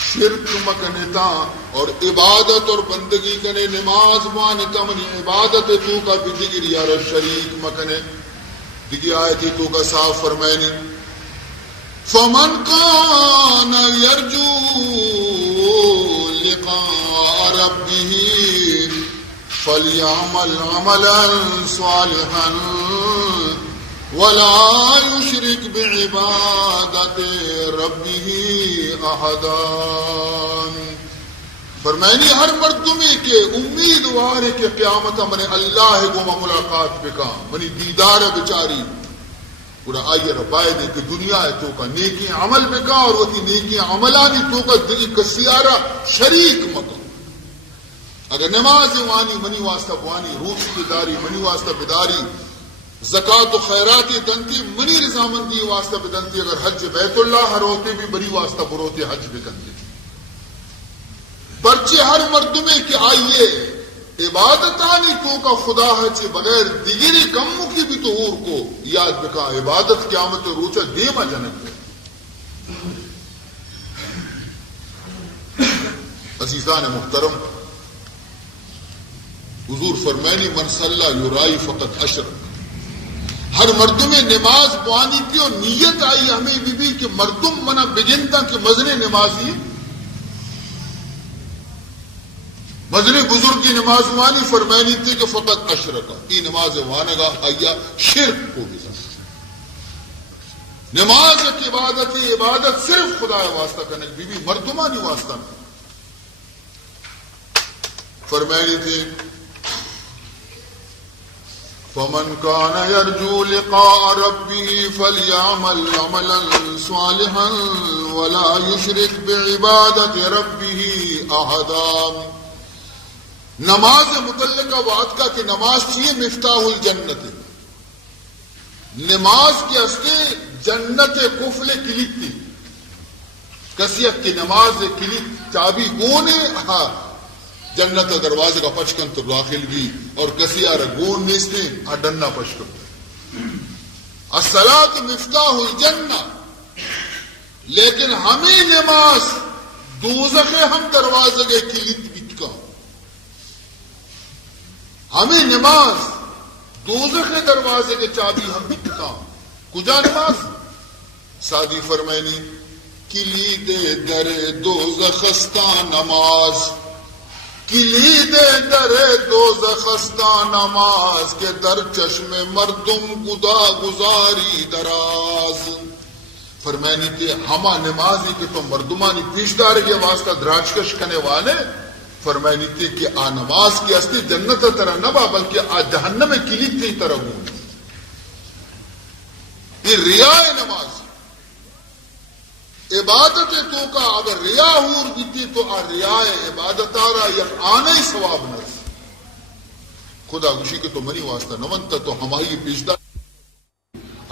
شرک مکنتا اور عبادت اور بندگی کنے نماز مانتا منی عبادت تو کا بھی دیگر یار شریک مکنے دیگی آیتی تو کا صاف فرمائنی فمن کان یرجو لقاء ربه فلیعمل عملا صالحا ولا یشرک بعبادت ربه احدا فرمائنی ہر مردمی کے امیدوار ہے کہ قیامت من اللہ کو ملاقات بکا منی دیدار بچاری پورا آئیے ربائے دے کہ دنیا ہے تو کا نیکی عمل بکا اور وہ تھی نیکی عملانی تو کا دلی کسیارہ شریک مکا اگر نماز وانی منی واسطہ بوانی روز کی داری منی واسطہ بداری زکاة و خیرات دنتی منی رضامندی واسطہ بدنتی اگر حج بیت اللہ ہروتے بھی بری واسطہ بروتے حج بکنتے پرچے ہر مردمے کے آئیے عبادتانی تو کا خدا ہے چی بغیر دیگری کموں کی بھی تو اور کو یاد بکا عبادت قیامت روچہ دیما جنک ہے عزیزان محترم حضور فرمائنی من صلی یرائی فقط اشرک ہر مردم نماز پوانی کی اور نیت آئی ہمیں بھی کہ مردم منا بگنتا کہ مزنے نمازی مزنے بزرگ کی نماز وانی فرمائنی تھی کہ فقط اشرکا ای نماز وانگا آیا شرک ہو گیا نماز کی عبادت صرف خدا واسطہ کرنے بی بی مردمانی واسطہ فرمائنی تھی فمن كان يرجو لقاء ربه فليعمل عملا صالحا ولا يشرك بعبادة ربه أحدا. نماز متعلقہ بات کا کہ نماز چاہیے مفتاح الجنت. نماز کے ہستے جنت قفل کلید تھی. کسیت کی نماز کلید چابی گونے جنت دروازے کا پچکن تو داخل بھی اور کسی گون نیستے ڈننا پچکن. الصلاۃ مفتاح الجنہ. لیکن ہمیں نماز دوزخ ہم دروازے کے کلید بٹکا. ہمیں نماز دوزخ دروازے کے چابی ہم بٹکا. کجا نماز سادی فرمائنی کلید در دوزخستہ نماز. کلید در دوزخستہ نماز کے در چشم مردم گزاری دراز. فرمائنی کہ ہما نمازی کہ تو مردمانی پیشدار کے واسطہ دراجکش کنے والے. فرمائنی تھی کہ آ نماز کی ہستی جنت طرح نبا بلکہ آ جہنم کلید تھی طرح ہوں. یہ ریا نماز عبادت تو کا اگر ریا ہور بیتی تو آ ریا عبادت آرہ یا آنا ہی ثواب نرس. خدا خوشی کے تو منی واسطہ نمنتا تو ہماری پیشدار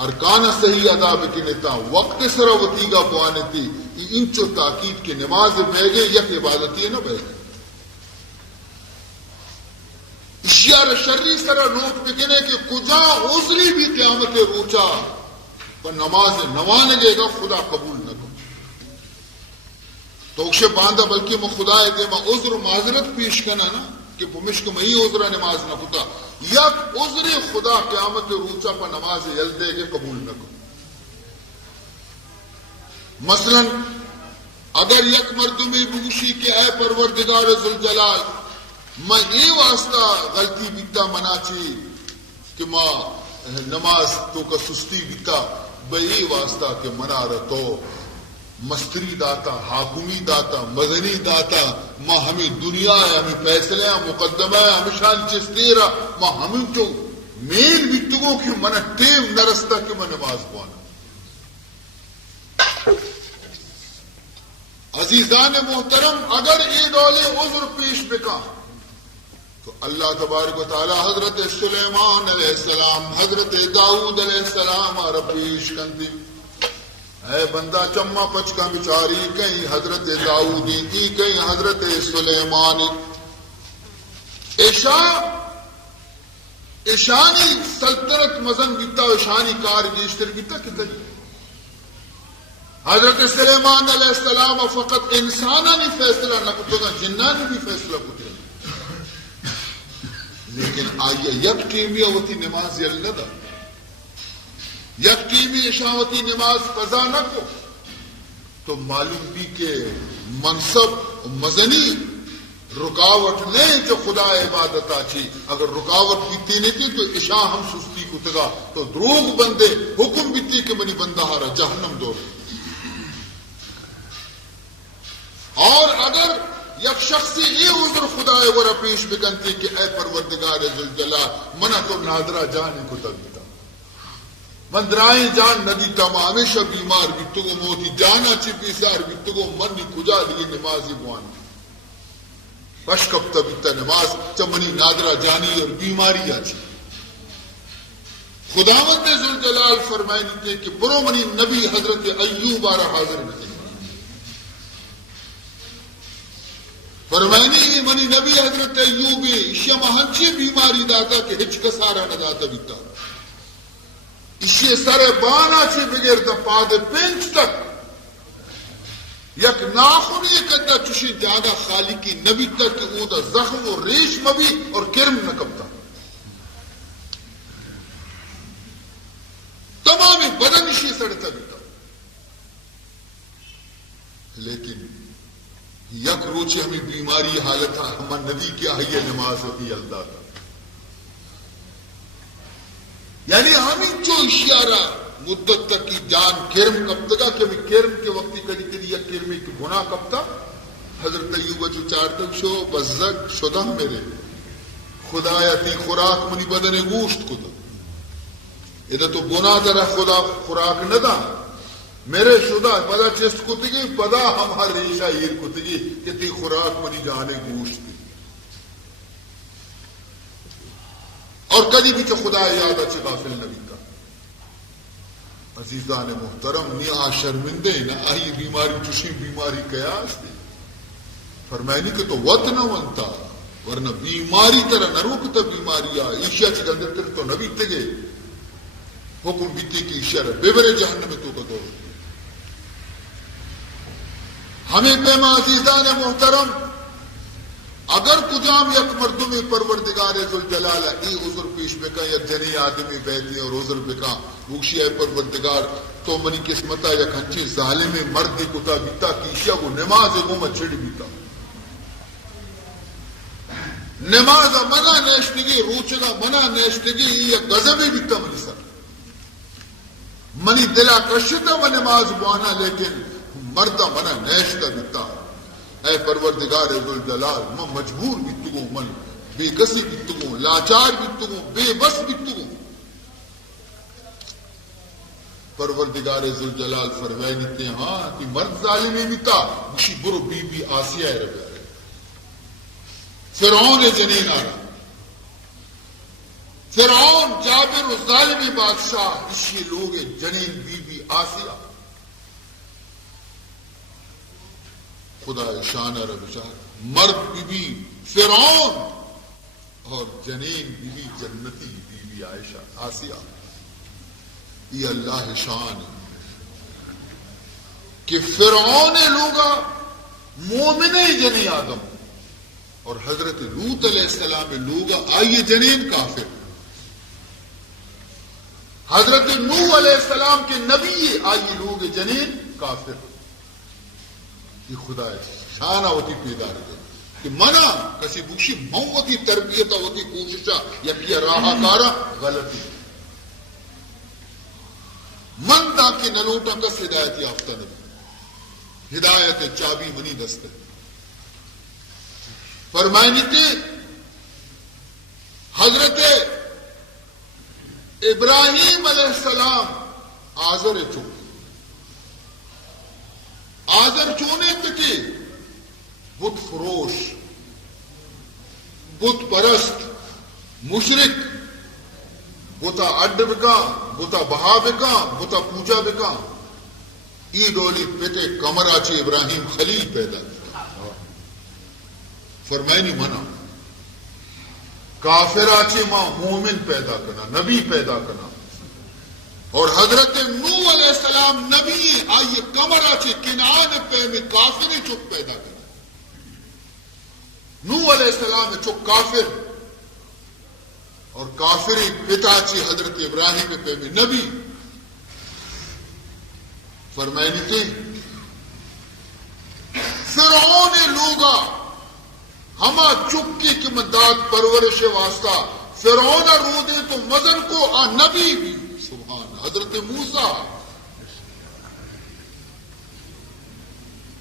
ارکان صحیح ادا بکنیتا وقت سروتی گا پوانے تھی. انچو تاکید کے نماز بیگے یک عبادتی نہ بیگے. اشیار شرری سرا روک بکنے کہ کجا عذری بھی قیامت روچا پر نماز نوانے گے گا خدا قبول نہ کر. تو اکشے باندھا بلکہ میں خدا ہے کہ میں عذر معذرت پیش کرنا نا کہ مشک میں ہی عذر نماز نہ کتا یا عذر خدا قیامت روچا پر نماز یل دے گے قبول نہ کر. مثلا اگر یک مردمی بگوشی کہ اے پروردگار ذوالجلال میں یہ واسطہ غلطی بیتا مناچی کہ ماں نماز تو کا سستی بیتا بے یہ واسطہ کہ منا رتو مستری داتا حاکمی داتا مدنی داتا ماں ہمیں دنیا ہے ہمیں فیصلے مقدمہ ہے ہمیں شان چستیرہ ماں ہمیں تو مین بیتگو کہ منہ ٹیم نرستا کہ میں نماز پوانا. عزیزان محترم اگر یہ دولے عذر پیش بکا تو اللہ تبارک و تعالی حضرت سلیمان علیہ السلام حضرت داؤد علیہ السلام ربیش کندی اے بندہ چما پچکا بچاری کہیں حضرت داؤدی کی کہیں حضرت سلیمانی. ایشانی سلطنت مزن بیتا ایشانی کار گیشتر بیتا کتنی. حضرت سلیمان علیہ السلام فقط انسانانی فیصلہ نہ کتو گا جنانی بھی فیصلہ کتے. لیکن آئیے یک ٹیمی ہوتی نماز اللہ دا یک ٹیمی اشاوتی نماز قضا نہ کو تو معلوم بھی کہ منصب مزنی رکاوٹ نہیں جو خدا عبادت آچی. اگر رکاوٹ بیتی نہیں تھی تو عشاء ہم سستی کو تگا تو دروغ بندے حکم بیتی کہ منی بندہ ہارا جہنم دور. اور اگر یک شخصی یہ عذر خدا ورہ پیش بکنتی کہ اے پروردگار ذوالجلال منہ تو نادرہ جانے کو تبیتا من درائیں جان ندیتا ما ہمیشہ بیمار بیتگو موتی جانا چی پیسار بیتگو منی کجا دیئے نمازی بوانی بشکب تبیتا نماز چمنی نادرہ جانی اور بیماری آچی. خداوند ذوالجلال فرمائنی تھے کہ برو منی نبی حضرت ایوب آرہ حاضر نہیں. فرمائنی منی نبی حضرت ایوبی اشیا مہنچی بیماری داتا کہ ہچ کا سارا نہ داتا بیتا اشیا سارے بانا چی بغیر دا پاد پینچ تک یک ناخنی کدہ چشی جاگا خالقی نبی تک کہ او دا زخم و ریش مبی اور کرم نکبتا تمامی بدن اشیا سڑتا بیتا. لیکن یک روچے ہمیں بیماری حالت ہمیں نبی کیا ہے یہ نماز ہوتی اللہ کا. یعنی ہمیں جو اشیارہ مدت تک کی جان کرم کب تکا کہ ہمیں کرم کے وقتی کدی کدی یا کرمی کی گناہ کب تا حضرت ایوب جو چار تک شو بزک شدہ میرے خدایا تی خوراک منی بدن گوشت کتا ادھا تو گناہ درہ خدا خوراک ندا میرے شدہ پدا چست کتگی پدا ہم ہر ریشہ ہیر کتگی کہ تی خوراک منی جانے گوشت دی اور کدی بھی کہ خدا یاد اچھے غافل نبی کا عزیزان محترم نی آ شرمندے نہ آئی بیماری چشی بیماری قیاس دی فرمائنی کہ تو وط نہ ونتا ورنہ بیماری طرح نہ روکتا بیماری ایشیا چکندر تر تو نبی تگے حکم بیتی کی اشارہ بیورے جہنم میں تو کا دور ہمیں پیما عزیزان محترم اگر کجام یک مردم پروردگار ذوالجلال ای عذر پیش بکا یک جنی آدمی بیتی اور عذر بکا بوشی ہے پروردگار تو منی قسمتا یک ہنچی ظالم مرد کتا بیتا کیشیا وہ نماز گوما چھڑ بیتا نماز منع نیشتگی روچنا منع نیشتگی یہ غضب بیتا منی سر منی دلا کشتا و نماز بوانا لیکن مردہ منع نیشتا بیتا اے پروردگار ذوالجلال میں مجبور بیتگو من بے کسی بیتگو لاچار بیتگو بے بس بیتگو پروردگار ذوالجلال فرمائنی تے ہاں کہ مرد ظالمی بیتا مشی برو بی بی آسیہ ہے ربی فرعون جنین آرہا فرعون جابر و ظالمی بادشاہ اسی لوگ جنین بی بی آسیہ خدا شان ربشار مرد بی بی فرعون اور جنین بی بی جنتی بی بی عائشہ آسیہ یہ اللہ شان کہ فرعون لوگا مومن جنی آدم اور حضرت لوط علیہ السلام لوگا آئیے جنین کافر حضرت نوح علیہ السلام کے نبی آئیے لوگ جنین کافر یہ خدا شانہ ہوتی پیدا رہے کہ منع کسی بوشی موتی تربیت ہوتی کوششہ یا کیا راہا کارا غلطی من دا کے نلوٹا کس ہدایت یافتہ نبی ہدایت چابی منی دست ہے فرمائنی تھی حضرت ابراہیم علیہ السلام آزر چون آزر چونے تکے بت فروش بت پرست مشرک بتا اڈ بکا بتا بہا بکا بتا پوجا بکا ای ڈولی پیٹے کمرہ چے ابراہیم خلیل پیدا فرمائنی منع کافرہ چے ماں مومن پیدا کرنا نبی پیدا کرنا اور حضرت نوح علیہ السلام نبی آئیے کمرہ چے کنان پہ میں کافر چک پیدا کرنا نوح علیہ السلام چک کافر اور کافری پتا چی حضرت ابراہیم پہ میں نبی فرمائنی تھی فرعون لوگا ہما چکی کی مداد پرورش واسطہ فرعون رو دے تو مزن کو نبی بھی سبحان حضرت موسیٰ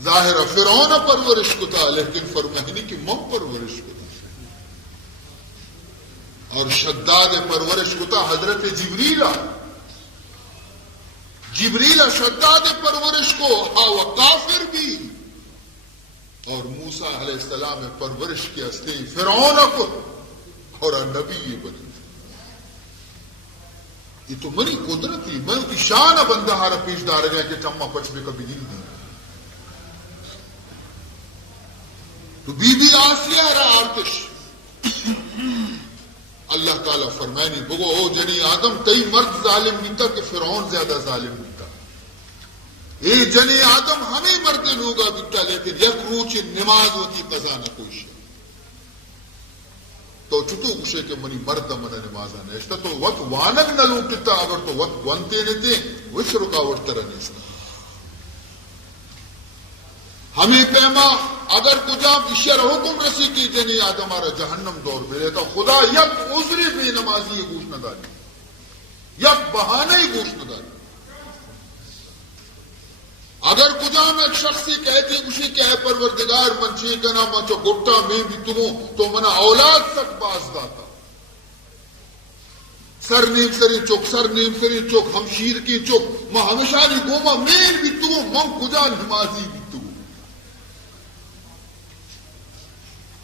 ظاہر فرعون پرورش کو تھا لیکن فرمائنی کی مم پرورش کو تھا اور شداد پرورش کو تھا حضرت جبریل شداد پرورش کو وہ کافر بھی اور موسیٰ علیہ السلام پرورش کے ہستے فرعون کو اور نبی یہ بنی یہ تو منی قدرت ہی میں کی شان بندہ ہارا پیش دار گیا کہ چما پچ میں کبھی دل دی تو بی بی آسیہ رہا آرتش اللہ تعالیٰ فرمائنی بگو او جنی آدم کئی مرد ظالم نہیں تھا کہ فرعون زیادہ ظالم نہیں تھا اے جنی آدم ہمیں مرد لوگا بیٹا لیکن یک روچ نماز ہوتی قضا نہ کوئی شے تو چھتو کشے کہ منی مرد من نمازا نیشتا تو وقت وانگ نہ لوٹتا اگر تو وقت ونتے نیتے وش رکاوٹ ترہ نیستا ہمیں پیما اگر کجام اشیار حکم رسی کی جنی آدم آرہ جہنم دور میں تو خدا یک عذری بے نمازی گوش نہ داری یک بہانے گوش نہ داری اگر کجا میں شخصی کہتے اسی کہ اے پروردگار من چی کنا من چو گٹا میں بھی تمو تو منا اولاد تک باز داتا سر نیم سری چوک ہمشیر کی چوک ماں ہمیشہ نہیں گوما مین بھی تمو من کجا نمازی بھی تمو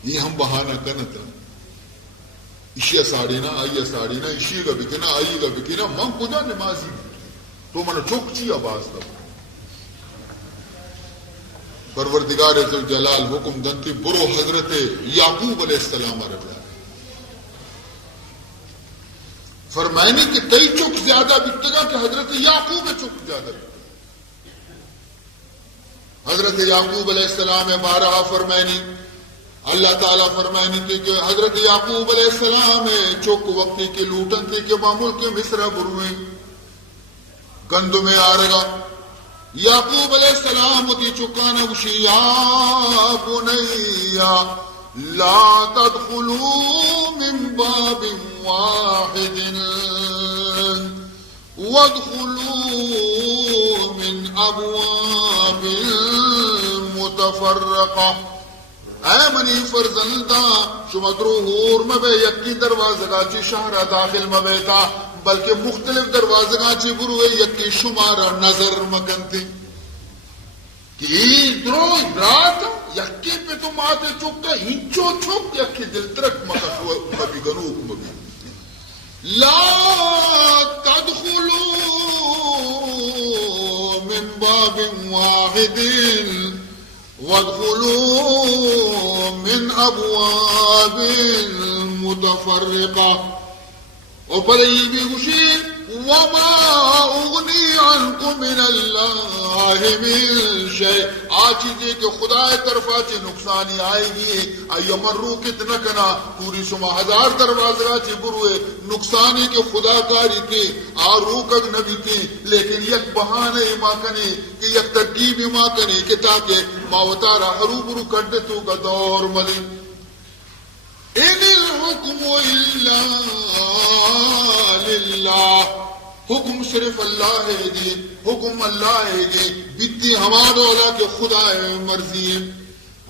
یہ ہم بہانہ کنتا اشیا ساڑی نا اشی کا بکنا آئی کا بکنا من کجا نمازی بھی تو منا چوک چی آواز دا پروردگار ذوالجلال حکم دنتی برو حضرت یعقوب علیہ السلام رضا فرمائنی کہ کئی چک زیادہ بکتگا کہ حضرت یعقوب چک زیادہ حضرت یعقوب علیہ السلام بارہا فرمائنی اللہ تعالیٰ فرمائنی تھی کہ حضرت یعقوب علیہ السلام چک وقتی کے لوٹن تھی کہ معمول کے مصرہ برویں گند میں آرگا یعقوب علیہ السلام تی چکانا وشی یا بنیا لا تدخلوا من باب واحد وادخلوا من ابواب متفرقہ اے منی فرزندہ شمدرو ہور مبے یکی دروازگا چی شہرہ داخل مبے تا بلکہ مختلف دروازگاں چی بروے یکی شمارا نظر مکنتی کہ درو رات یکی پہ تم آتے چکتا ہنچو چک یکی دل ترک مکشو مبی گنوک مبی لا تدخلوا من باب واحد وادخلوا من ابواب متفرقہ اوپر یہ بھی خوشی وما اغنی عنکم من اللہ من شیء آج چیزیں کہ خدا طرف آچے نقصانی آئے گی ایو مرو کتنا کنا پوری شما ہزار دروازہ چے بروے نقصانی کے خدا کاری کے آروکگ نبی کے لیکن یک بہانے ماں کنے کہ یک ترکیب ماں کنے کہ تاکہ ماوتارا حرو برو کڈ تو کا دور ملے ان الحکم الا للہ حکم صرف اللہ ہے جی حکم اللہ ہے جی بیتی ہمارا اولا کہ خدا مرضی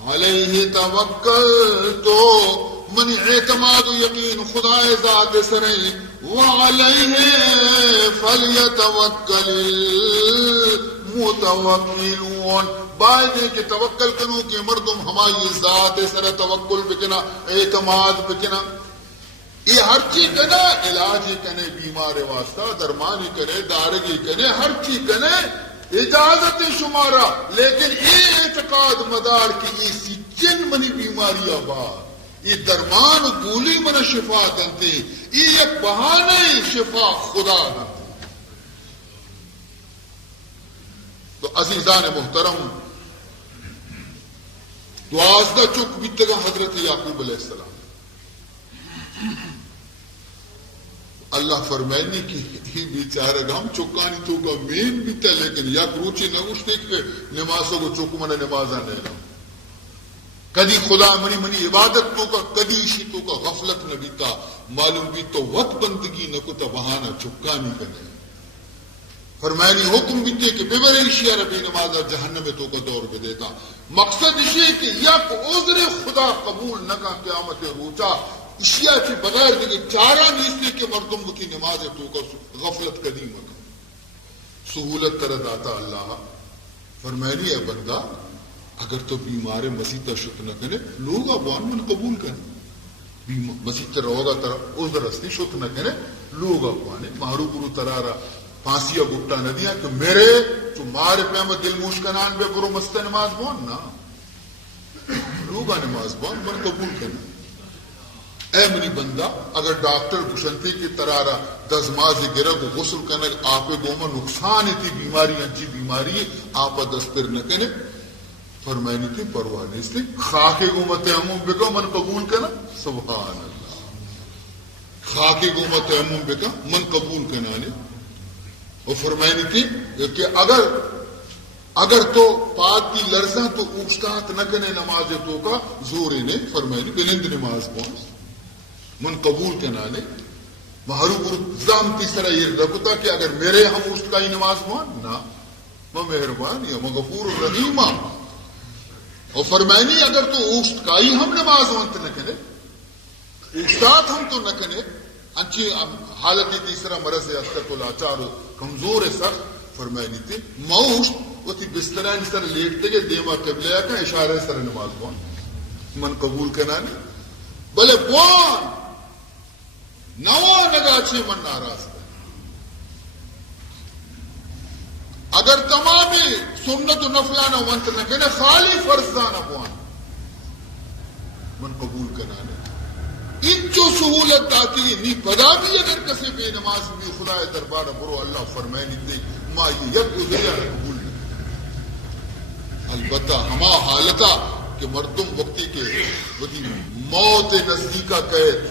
علیہ توکل تو من اعتماد و یقین خدا ذات سریں وعلیہ فلیتوکل المتوکلون باید کہ توکل کنو کہ مردم ہماری ذات سر توکل بکنا اعتماد بکنا یہ ہر چیز کنے علاج کنے بیمار واسطہ درمانی کنے دارگی کنے ہر چیز کنے اجازت شمارا لیکن یہ اعتقاد مدار کی یہ سچن منی بیماری آبا یہ درمان گولی من شفا دنتے یہ ایک بہانے شفا خدا دنتے تو عزیزان محترم دوازدہ چک بیتگا حضرت یعقوب علیہ السلام اللہ فرمائنی کی ہی بیچارہ گا ہم چکانی تو کا مین بیتا لیکن یک روچی نگوشتے کہ نمازوں کو چک منہ نمازہ نہیں رہا کدی خدا منی عبادت تو کا کدی اسی تو کا غفلت نہ بیتا معلوم بھی تو وقت بندگی نہ کو بہانہ چکانی کرنے فرمائنی حکم بیتے کہ ببر اشیاء ربی نمازہ جہنم تو کا دور پہ دیتا مقصد اسی کہ یک عذر خدا قبول نہ کا قیامت روچا اشیاء کی بغیر دیکھے چارہ نیستے کہ مردم کی نماز تو کا غفلت قدیم کا سہولت ترد آتا اللہ فرمائنی ہے بندہ اگر تو بیمار مسیح شت نہ کرے لوگ ابوان من قبول کریں مسیح روگا طرف عذر استی شت نہ کرے لوگ ابوانے مہرو برو ترارا پھانسیا گپتا نہ دیا کہ میرے تمہارے پیام دل موشکنان بے برو مست نماز بون نا لوگا نماز بون من قبول کرنا اے منی بندہ اگر ڈاکٹر گشنتی کی ترارا دزماز گرہ کو غسل کرنے آپ گوما نقصان تھی بیماری انچی بیماری آپ دستر نہ کرنے فرمائنی تھی پرواہ نہیں اس لیے خاکے گوما تیمم بکا من قبول کرنا سبحان اللہ خاکے گوما تیمم بکا من قبول کرنا نے اور فرمائنی تھی کہ اگر تو پاک کی لرزاں تو اوچتات نہ کرنے نماز تو کا زور نے فرمائنی بلند نماز پہنچ من قبول کے نانے محروب زام تیسرا یہ رکھتا کہ اگر میرے ہم اس کا ہی نماز مان نہ میں مہربانی میں غفور الرحیم. اور فرمائنی اگر تو اوشت کائی ہم نماز وانت نہ کرے اوشتات ہم تو نہ کرے انچی حالت تیسرا مرض ہے اختر لاچار کمزور ہے سخت فرمائنی تھی موشت وہ تھی بسترہ سر لیٹتے گئے دیما قبلہ کا اشارہ سر نماز بوان من قبول کرنا نہیں بلے بوان نوا نگاچے من ناراض کر. اگر تمامی سنت و نفلانہ ونت نہ کہنے خالی فرضانہ بوان من قبول کرنا نہیں. انچو سہولت داتی نی پدا بھی اگر کسی بے نماز بھی خدا دربار برو اللہ فرمائنی دے ما یہ یک گزریا نہ قبول نہیں. البتہ ہما حالتا کہ مردم وقتی کے ودی موت نزدیکا قید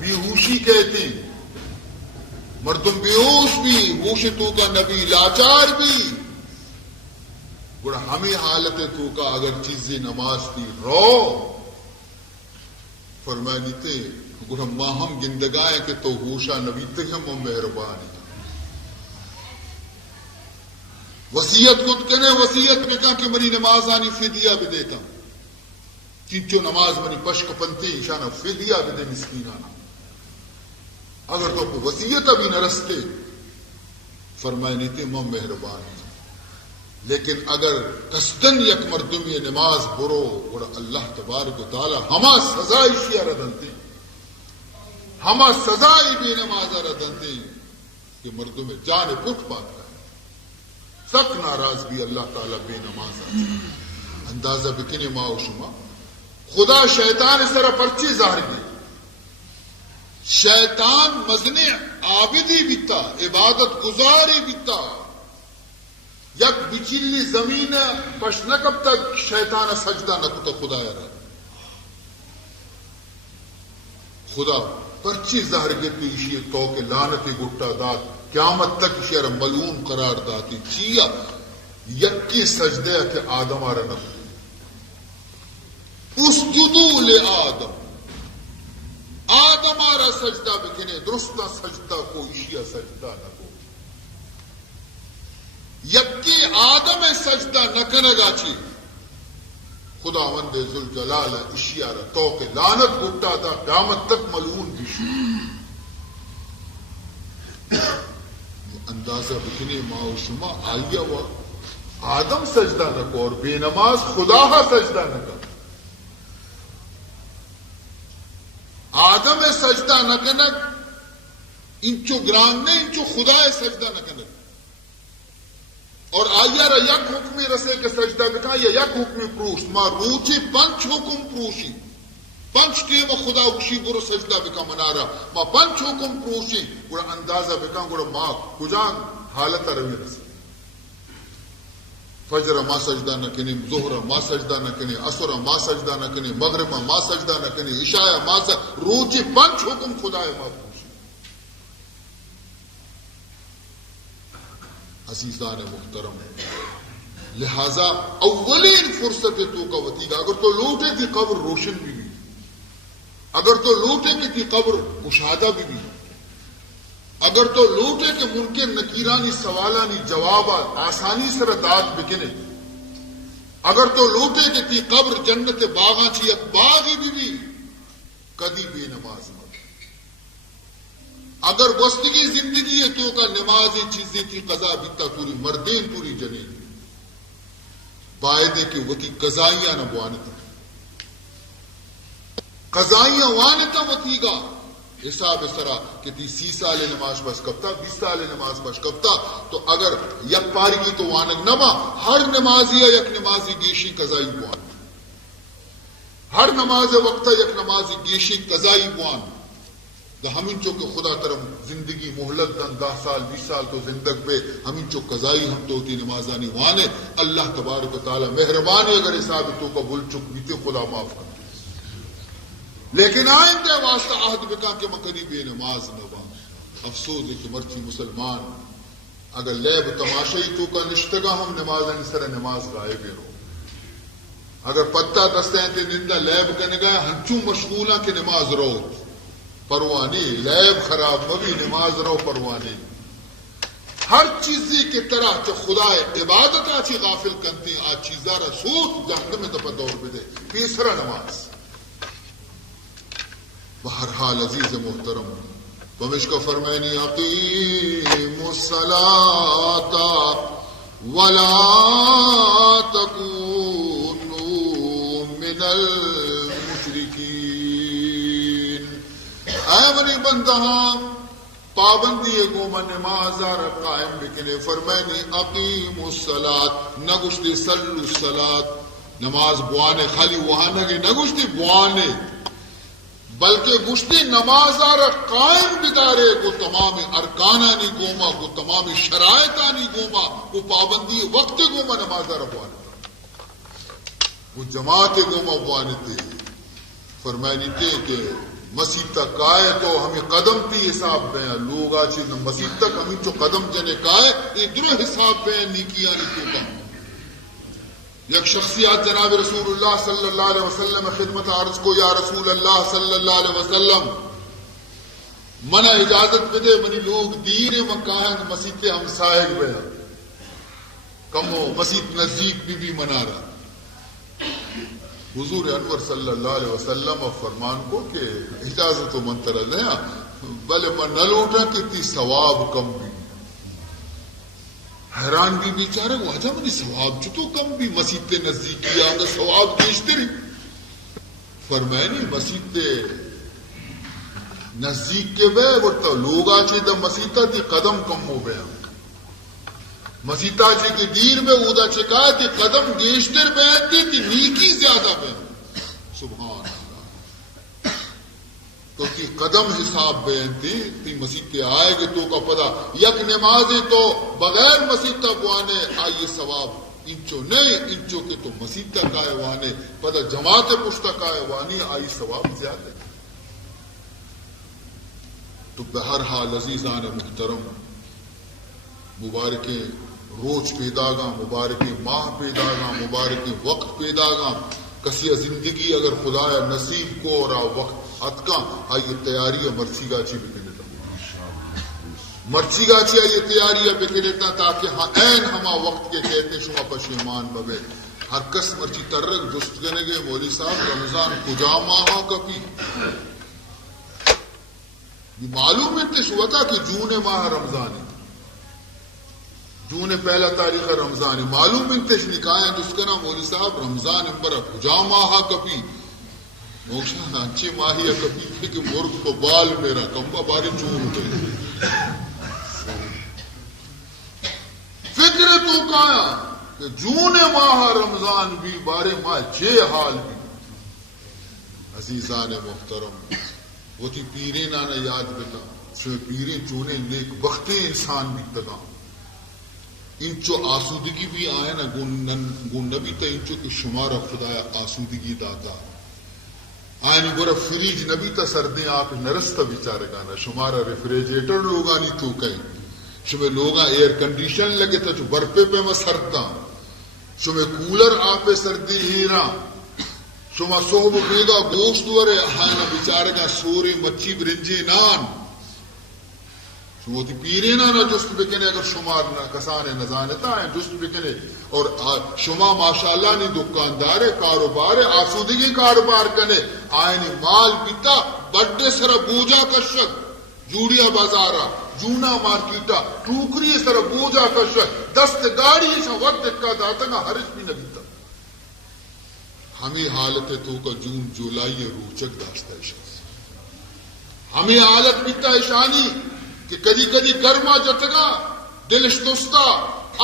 بیہوشی کہتے ہیں مردم بیہوش بھی ہوش تو کا نبی لاچار بھی گوڑا ہمیں حالت تو کا اگر چیزیں نماز تھی رو فرمائنی تے گوڑا ماہم گندگائیں کہ تو ہوشا نبی تک ہم مہربانی وسیعت خود کہنے وسیعت میں کہا کہ مری نماز آنی فدیہ بھی دیتا چینچو نماز منی پشک پنتی شانہ فدیہ بھی دے مسکین آنا. اگر تو کو وسیعت ابھی نہ رستے فرمائنی تھی ماں مہربان. لیکن اگر قصدن یک مردم یہ نماز برو اور اللہ تبارک و تعالی ہما سزائی شیعہ ردنتے ہما سزائی بے نمازہ ردنتے کہ مردم جان پٹ پاتا ہے سخت ناراض بھی اللہ تعالی بے نمازہ. اندازہ بکنے ماں و شما خدا شیطان سر پرچی ظاہر کی شیطان مزنے عابدی بیتا عبادت گزاری بیتا یک بچلی زمین پش نہ کب تک شیطان سجدہ نہ کتا خدا رہا خدا پرچی ظاہر کے پیشی تو کہ لعنت گٹا داد قیامت تک شیر ملعون قرار داتی چیا یکی سجدے کہ آدم آرہ نہ اسجدوا لآدم آدم آرہ سجدہ بکنے درستہ سجدہ کو اشیاء سجدہ نہ کو یکی آدم سجدہ نہ کنگا چی خدا وند ذوالجلال اشیاء رہ تو کہ لعنت گٹا دا قیامت تک ملعون بشی. اندازہ بکنے ماں و شما آلیا ہوا آدم سجدہ نہ کو اور بے نماز خدا سجدہ نہ کر آدم سجدہ نہ کنک انچو گران نے انچو خدا سجدہ نہ کنک اور آیا را یک حکمی رسے کے سجدہ بکا یا یک حکمی پروش ما روچی پنچ حکم پروشی پنچ ٹیم خدا اکشی گرو سجدہ بکا منارا ما پنچ حکم پروشی گرو اندازہ بکا گرو ما کجان حالت روی رسے فجر ما سجدہ نہ کنے ظہر ما سجدہ نہ کنے عصر ما سجدہ نہ کنے مغرب ما سجدہ نہ کنے عشاء ما سجدہ روچی پنچ حکم خدا ما پروشی. عزیزان محترم لہذا اولین فرصت تو کا وطیگا اگر تو لوٹے کی قبر روشن بھی اگر تو لوٹے کی قبر مشاہدہ بھی اگر تو لوٹے کے ممکن نکیرانی سوالانی جوابات آسانی سے ردات بکنے اگر تو لوٹے کے تی قبر جنت باغاں چی باغی بھی کدی بے نماز مت اگر بستگی زندگی ہے تو کا نمازی چیزیں کی قضا بیتا توری مردین توری جنین بائدے کہ وہ کی قضائیاں نہ بوانتا قضائیاں وانتا وطیگا حساب اس طرح کہ تی 30 سال نماز بس کبتا 20 سال نماز بس کبتا تو اگر یک پاری کی تو وانگ نما ہر نمازی یک نمازی گیشی قضائی بوان ہر نماز وقتا یک نمازی گیشی قضائی بوان دا ہمیں چوکے خدا کرم زندگی محلت دن 10 سال 20 سال تو زندگ پہ ہمیں چوک قضائی ہم تو ہوتی نمازانی وانے اللہ تبارک و تعالی مہربانی اگر حساب تو کا بول چک بیتے خدا معاف کر لیکن آئندہ واسطہ عہد بکا کہ مکری بے نماز نبا افسوس ہے کہ مرچی مسلمان اگر لیب تماشائی تو کا نشتگا ہم نماز سر نماز گائے بے رو اگر پتہ دستیں تے نندہ لیب کا نگاہ ہنچوں مشغولا کہ نماز رو پروانی لیب خراب مبی نماز رو پروانی ہر چیزی کی طرح جو خدا عبادت آچی غافل کنتی آ چیزا رسول جہنم دپا دور بدے تیسرا نماز بہرحال عزیز محترم پمش کو فرمائنی اقیم الصلاۃ ولا تکونوا من المشرکین اے منی بندہاں پابندی گوما نماز قائم بکنے فرمائنی اقیم الصلاۃ نہ گشتی صلو الصلاۃ نماز بوانے خالی وہاں نگے نہ گشتی بوانے بلکہ گشتی نماز قائم بدارے کو تمام ارکانانی گوما کو تمام شرائطانی گوما کو پابندی وقت گوما نماز بوانے وہ جماعت گوما بوانے تھے فرمائنی تھے کہ مسجد تک آئے تو ہمیں قدم تی حساب بیاں لوگ آچے مسجد تک ہمیں جو قدم جنے کائے ادھر حساب بیاں نیکی آنی تو کم یک شخصیات جناب رسول اللہ صلی اللہ علیہ وسلم خدمت عرض کو یا رسول اللہ صلی اللہ علیہ وسلم منع اجازت بدے منی لوگ دیر مکاہن مسجد کے ہم سائے بیاں کم ہو مسجد نزدیک بھی منا رہا حضور انور صلی اللہ علیہ وسلم فرمان کو کہ اجازت و منترل ہے بلے من نہ لوٹا کہ تی ثواب کم بھی حیران بھی بیچارے وہ آجا منی ثواب چتو کم بھی مسجد تے نزدیک کیا ہوں ثواب دیشتے رہی فرمائے نہیں مسجد تے نزدیک کے بے ورطا لوگ آچے دا مسجد تی قدم کم ہو گیا مسیطا جی کے دیر میں اودا چکا تھی قدم گیشتر بیٹھتی تھی نیکی زیادہ بیٹھ سبحان اللہ تو تی قدم حساب بیٹھتی تی مسیح کے آئے گے تو کا پدا یک نمازی تو بغیر مسیح تک وانے آئیے ثواب انچو نہیں انچو کے تو مسیح تک آئے وانے پدا جماعت پشتک آئے وانی آئی ثواب زیادہ تو بہرحال عزیزان محترم مبارکیں روز پیدا گا مبارک ماہ پیدا گا مبارک وقت پیدا گا کسی زندگی اگر خدا نصیب کو اور وقت اتکا آئیے تیاری مرسی گاچی بکے لیتا مرسی گاچی آئیے تیاری بکے لیتا تاکہ ہاں این ہما وقت کے کہتے شما پشیمان ببے ہر کس مرچی ترک جست گنے گے مولی صاحب رمضان کجا ماہا کبھی معلوم ہے شوتا کہ جون ماہ رمضان ہے جون پہلا تاریخ رمضان معلوم انتش نکائیں جس کا نام مولی صاحب رمضان امبر کجا ماہا کپی موکشان اچھی ماہی کپی تھی کہ مرغ کو بال میرا کمبا باری چون گئے فکر تو کایا کہ جون ماہا رمضان بھی بارے ماہ جے حال بھی عزیزان محترم وہ تھی پیریں نانا یاد بتا پیریں چونے نیک بختے انسان بھی تگام انچو آسودگی بھی آئے نا گون نبی تا انچو کہ شمارا خدایا آسودگی داتا آئے نا گورا فریج نبی تا سردیں آپ نرستا بیچارے گانا شمارا ریفریجیٹر لوگا نہیں تو کہیں شمیں لوگا ایئر کنڈیشن لگے تا جو برپے پہ میں سرتا شمیں کولر آپ پہ سردی ہیرا شما صحب بیگا گوشت ورے آئے نا بیچارے گا سوری مچی برنجی نان شما تی پیرے نا جست بکنے اگر شمار کسانے نزانتا ہیں جست بکنے اور شما ماشاءاللہ نہیں دکاندار کاروبار آسودگی کاروبار کنے آئینی مال پیتا بڑے سر بوجا کشک جوڑیا بازارا جونا مارکیٹا ٹوکری سر بوجا کشک دست گاڑی شا وقت کا داتا گا ہرش بھی نبیتا ہمیں حالت تو کا جون جولائی روچک داشتا ہے شخص ہمیں حالت پیتا اشانی کہ کدی کدی گرما جتگا دلش دوستا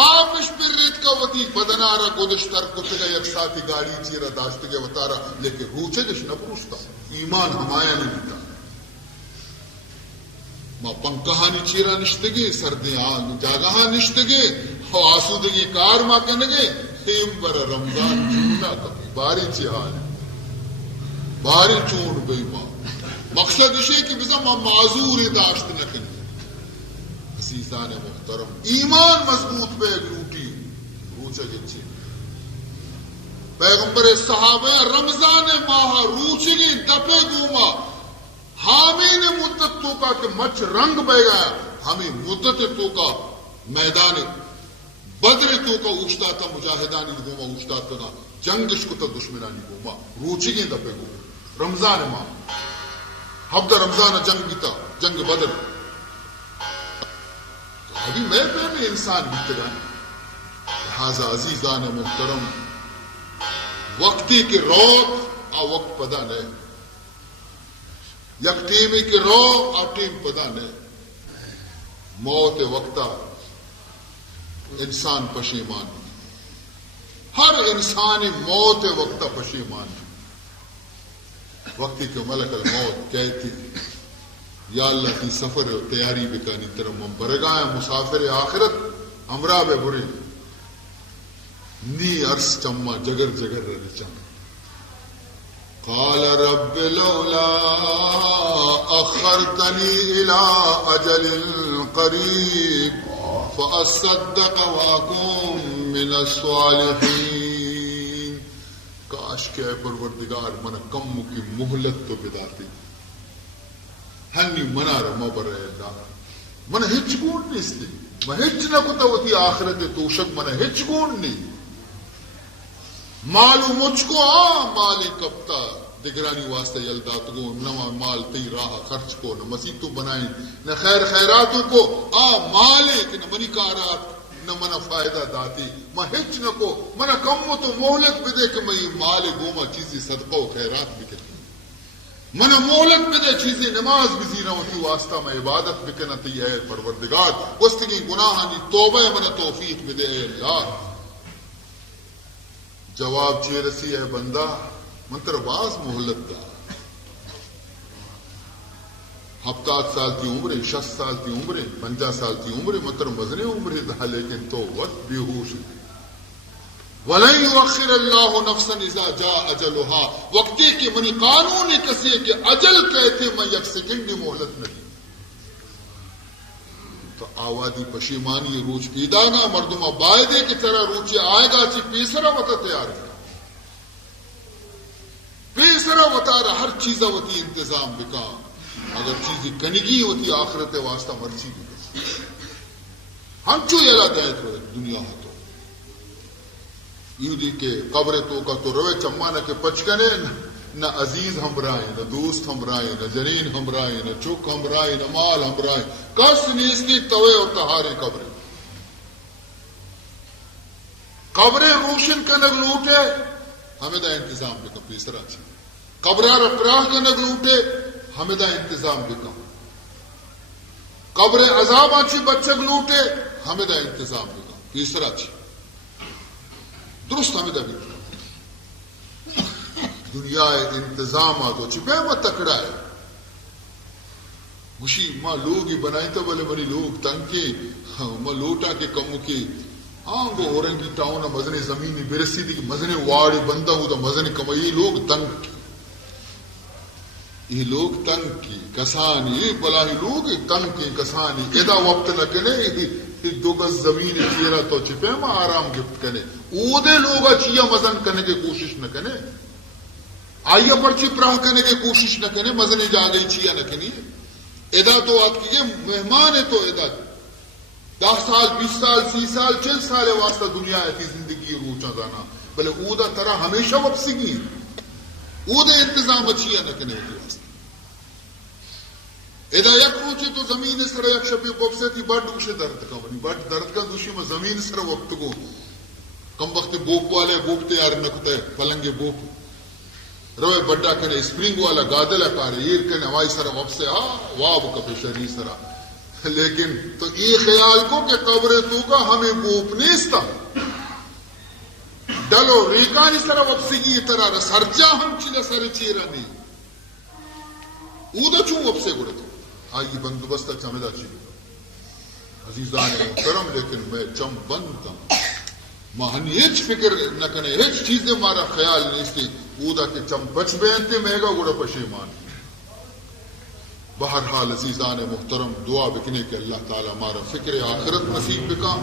آپش پر ریت کا وطی بدنارا گودشتر کتگا یک ساتھی گاڑی چیرا داشتگے وطارا لیکن روچگش نپروشتا ایمان ہمایا نہیں دیتا ما پنکہانی چیرا نشتگے سردی جاگہاں نشتگے آسودگی کار ما کنگے تیم بر رمضان چوننا کبھی باری چی حال باری چون بے ماں مقصد اسے کہ بزا ما معذور داشت نکنی عزیزان محترم ایمان مضبوط پہ لوٹی روچہ گچی پیغمبر صحابہ رمضان ماہ روچگی دپے گوما ہمیں نے مدت تو کا کہ مچ رنگ بہ گیا ہمیں مدت تو کا میدان بدر تو کا اوشتا تھا مجاہدانی گوما اوشتا تھا جنگش کو تا دشمنانی گوما روچی گیں دپے گو رمضان ماں ہفتہ رمضان جنگ بھی تھا جنگ بدر ابھی میں پہلے انسان بیتے گا لہذا عزیزان محترم وقتی کے روت آ وقت پدا نہ یک ٹیمی کے رو آ ٹیم پدا نہ موت وقتا انسان پشیمان ہر انسان موت وقتا پشیمان وقتی کے ملک الموت کہتی یا اللہ کی سفر و تیاری بکانی طرح ہم برگایا مسافر آخرت امرا بے برے نی عرص چما جگر جگر رچم قال رب لولا اخرتنی الى اجل قریب فاصدق واکن من الصالحین کاش کہ اے پروردگار من کم کی مہلت تو بداتی ہنی منا رما برے اللہ من ہچ گون نہیں اس دی میں ہچ نہ کتا ہوتی آخرت توشک من ہچ گون نہیں مالو مجھ کو مالی کپتا دگرانی واسطے یلدات کو نما مال تی راہ خرچ کو نہ مسیح تو بنائیں نہ خیر خیراتوں کو مالے کہ نہ منی کارات نہ منا فائدہ داتی میں ہچ نہ کو منا کم تو مہلت بھی دے کہ میں مال گوما چیزی صدقہ و خیرات بھی کرتی منا مہلت بھی دے چیزی نماز بھی زیرہ ہوتی واسطہ میں عبادت بھی کرنا تی ہے پروردگار وستگی گناہانی توبہ منا توفیق بھی دے اے اللہ جواب چی رسی ہے بندہ منتر باز مہلت دا 70 سال کی عمر 60 سال کی عمر 50 سال کی عمر منتر مزنے عمر دا لیکن تو وقت بیہوش وَلَن يُؤَخِّرَ اللَّهُ نَفْسًا إِذَا جَاءَ أَجَلُهَا وقتی کی منی قانون کسی کہ اجل کہتے میں یک سیکنڈ مہلت نہیں تو آوادی پشیمانی روچ پیدا گا مردمہ بائدے کی طرح روچی آئے گا چی پیسرا وطا تیار ہے پیسرا وطا رہا ہر چیزہ وطی انتظام بکا اگر چیزی کنگی ہوتی آخرت واسطہ مرچی بھی ہم چو یلا دائت ہوئے دنیا ہاتھوں یوں دی کہ قبر تو کا تو روے چمانا کے پچکنے نہ عزیز ہمراہیں نہ دوست ہمراہیں نہ جنین ہمراہیں نہ چک ہمراہیں نہ مال ہمراہیں کس نیستی توے اور تہارے قبریں روشن کنگ لوٹے ہمیں دا انتظام بکم پیسرا چی قبرار اپراہ کنگ لوٹے ہمیں دا انتظام بکم قبر عذاب آچی بچک لوٹے ہمیں دا انتظام بکم پیسرا چی درست ہمیں دا بکم دنیا انتظامات ہو چپے میں تکڑا ہے گوشی ماں لوگ ہی بنائی تو بلے بنی لوگ تنگ کی ماں لوٹا کے کم کی وہ اورنگی ٹاؤن مزنے زمینی برسی دی مزنے واڑی بندہ ہو تو مزنے کم یہ لوگ تنگ کی یہ لوگ تنگ کی کسانی بلا ہی لوگ تنگ کی کسانی ادا وقت نہ کنے دو گز زمین چیرا تو چپے میں آرام گفت کنے او دے لوگ چیا مزن کرنے کی کوشش نہ کنے آئیے پرچی پراہ کرنے کی کوشش نہ کرنے مزنے جا گئی چیا نہ کنی ادا تو آپ کیجئے مہمان ہے تو ادا 10 سال 20 سال 30 سال 40 سال واسطہ دنیا ایسی زندگی روچا جانا بلے اودا طرح ہمیشہ واپسی کی اودا انتظام اچھیا نہ کرنے ہوتی واسطہ ادا یک روچے تو زمین سر یک شبی وقت تھی بڑھ دوشے درد کا بنی بڑھ درد کا دوشی میں زمین سر وقت کو کم وقت بوک والے بوکتے یار نکتے پلنگے بوک روے بڑا کنے اسپرنگ والا گادل کارے ایر کنے ہوائی سر وب سے واب کپے شری سرا لیکن تو یہ خیال کو کہ قبر تو کا ہمیں بوپ نیستا ڈلو ریکانی سر وب سے کی طرح سرجا ہم چلے سر چیرا نہیں اودا چون وب سے گڑے تو آئی بندوبست چمیدہ چیلے عزیزان محترم لیکن میں چم بندتا ماہنی ہیچ فکر نہ کنے ہیچ چیزیں مارا خیال نیستی اودا کے چم بچ بیانتے مہگا گوڑا پشیمان بہرحال عزیزان محترم دعا بکنے کہ اللہ تعالیٰ مارا فکر آخرت نصیب بکا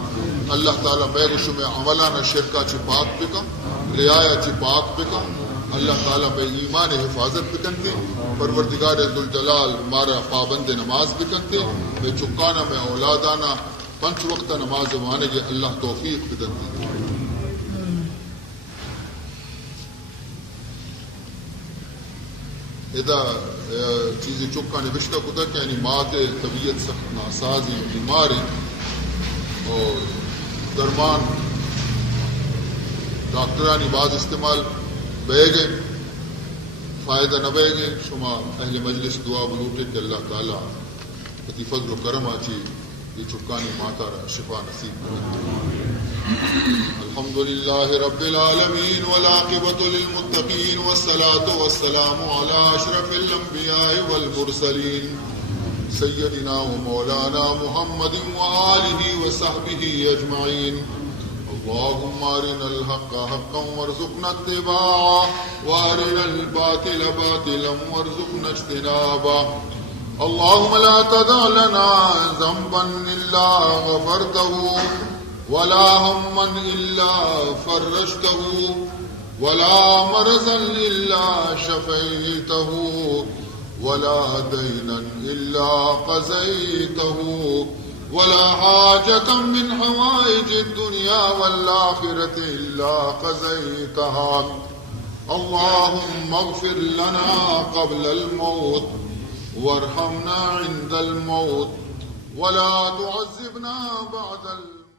اللہ تعالیٰ میگشو میں عملانہ شرکا چی پاک بکا رعایا چی پاک بکا اللہ تعالیٰ میں ایمان حفاظت بکنتے پروردگار ذوالجلال مارا پابند نماز بکنتے میں چکانا میں اولادانا پنچ وقت نماز وانگے اللہ توفیق بدن ادا چیزیں چکا نوشتہ کتا کہ یعنی مات طبیعت سخت ناسازی بیماری اور درمان ڈاکٹرانی بعض استعمال بہ گئے فائدہ نہ بہ گئے شما اہل مجلس دعا بلوٹے کہ اللہ تعالیٰ اتی فضل و کرم آچی یہ چکانی ماتا شفا نصیب کرے. الحمد للہ رب العالمین والعاقبۃ للمتقین والصلاة والسلام علی اشرف الانبیاء والمرسلین سیدنا و مولانا محمد وآلہ وصحبہ اجمعین. اللهم ارنا الحق حقا وارزقنا اتباعه وارنا الباطل باطلا وارزقنا اجتنابه. اللهم لا تدع لنا ذنبا الا غفرته ولا هما الا فرجته ولا مرضا الا شفيته ولا دينا الا قضيته ولا حاجة من حوائج الدنيا والآخرة إلا قضيتها. اللهم اغفر لنا قبل الموت وارحمنا عند الموت ولا تعذبنا بعد الموت.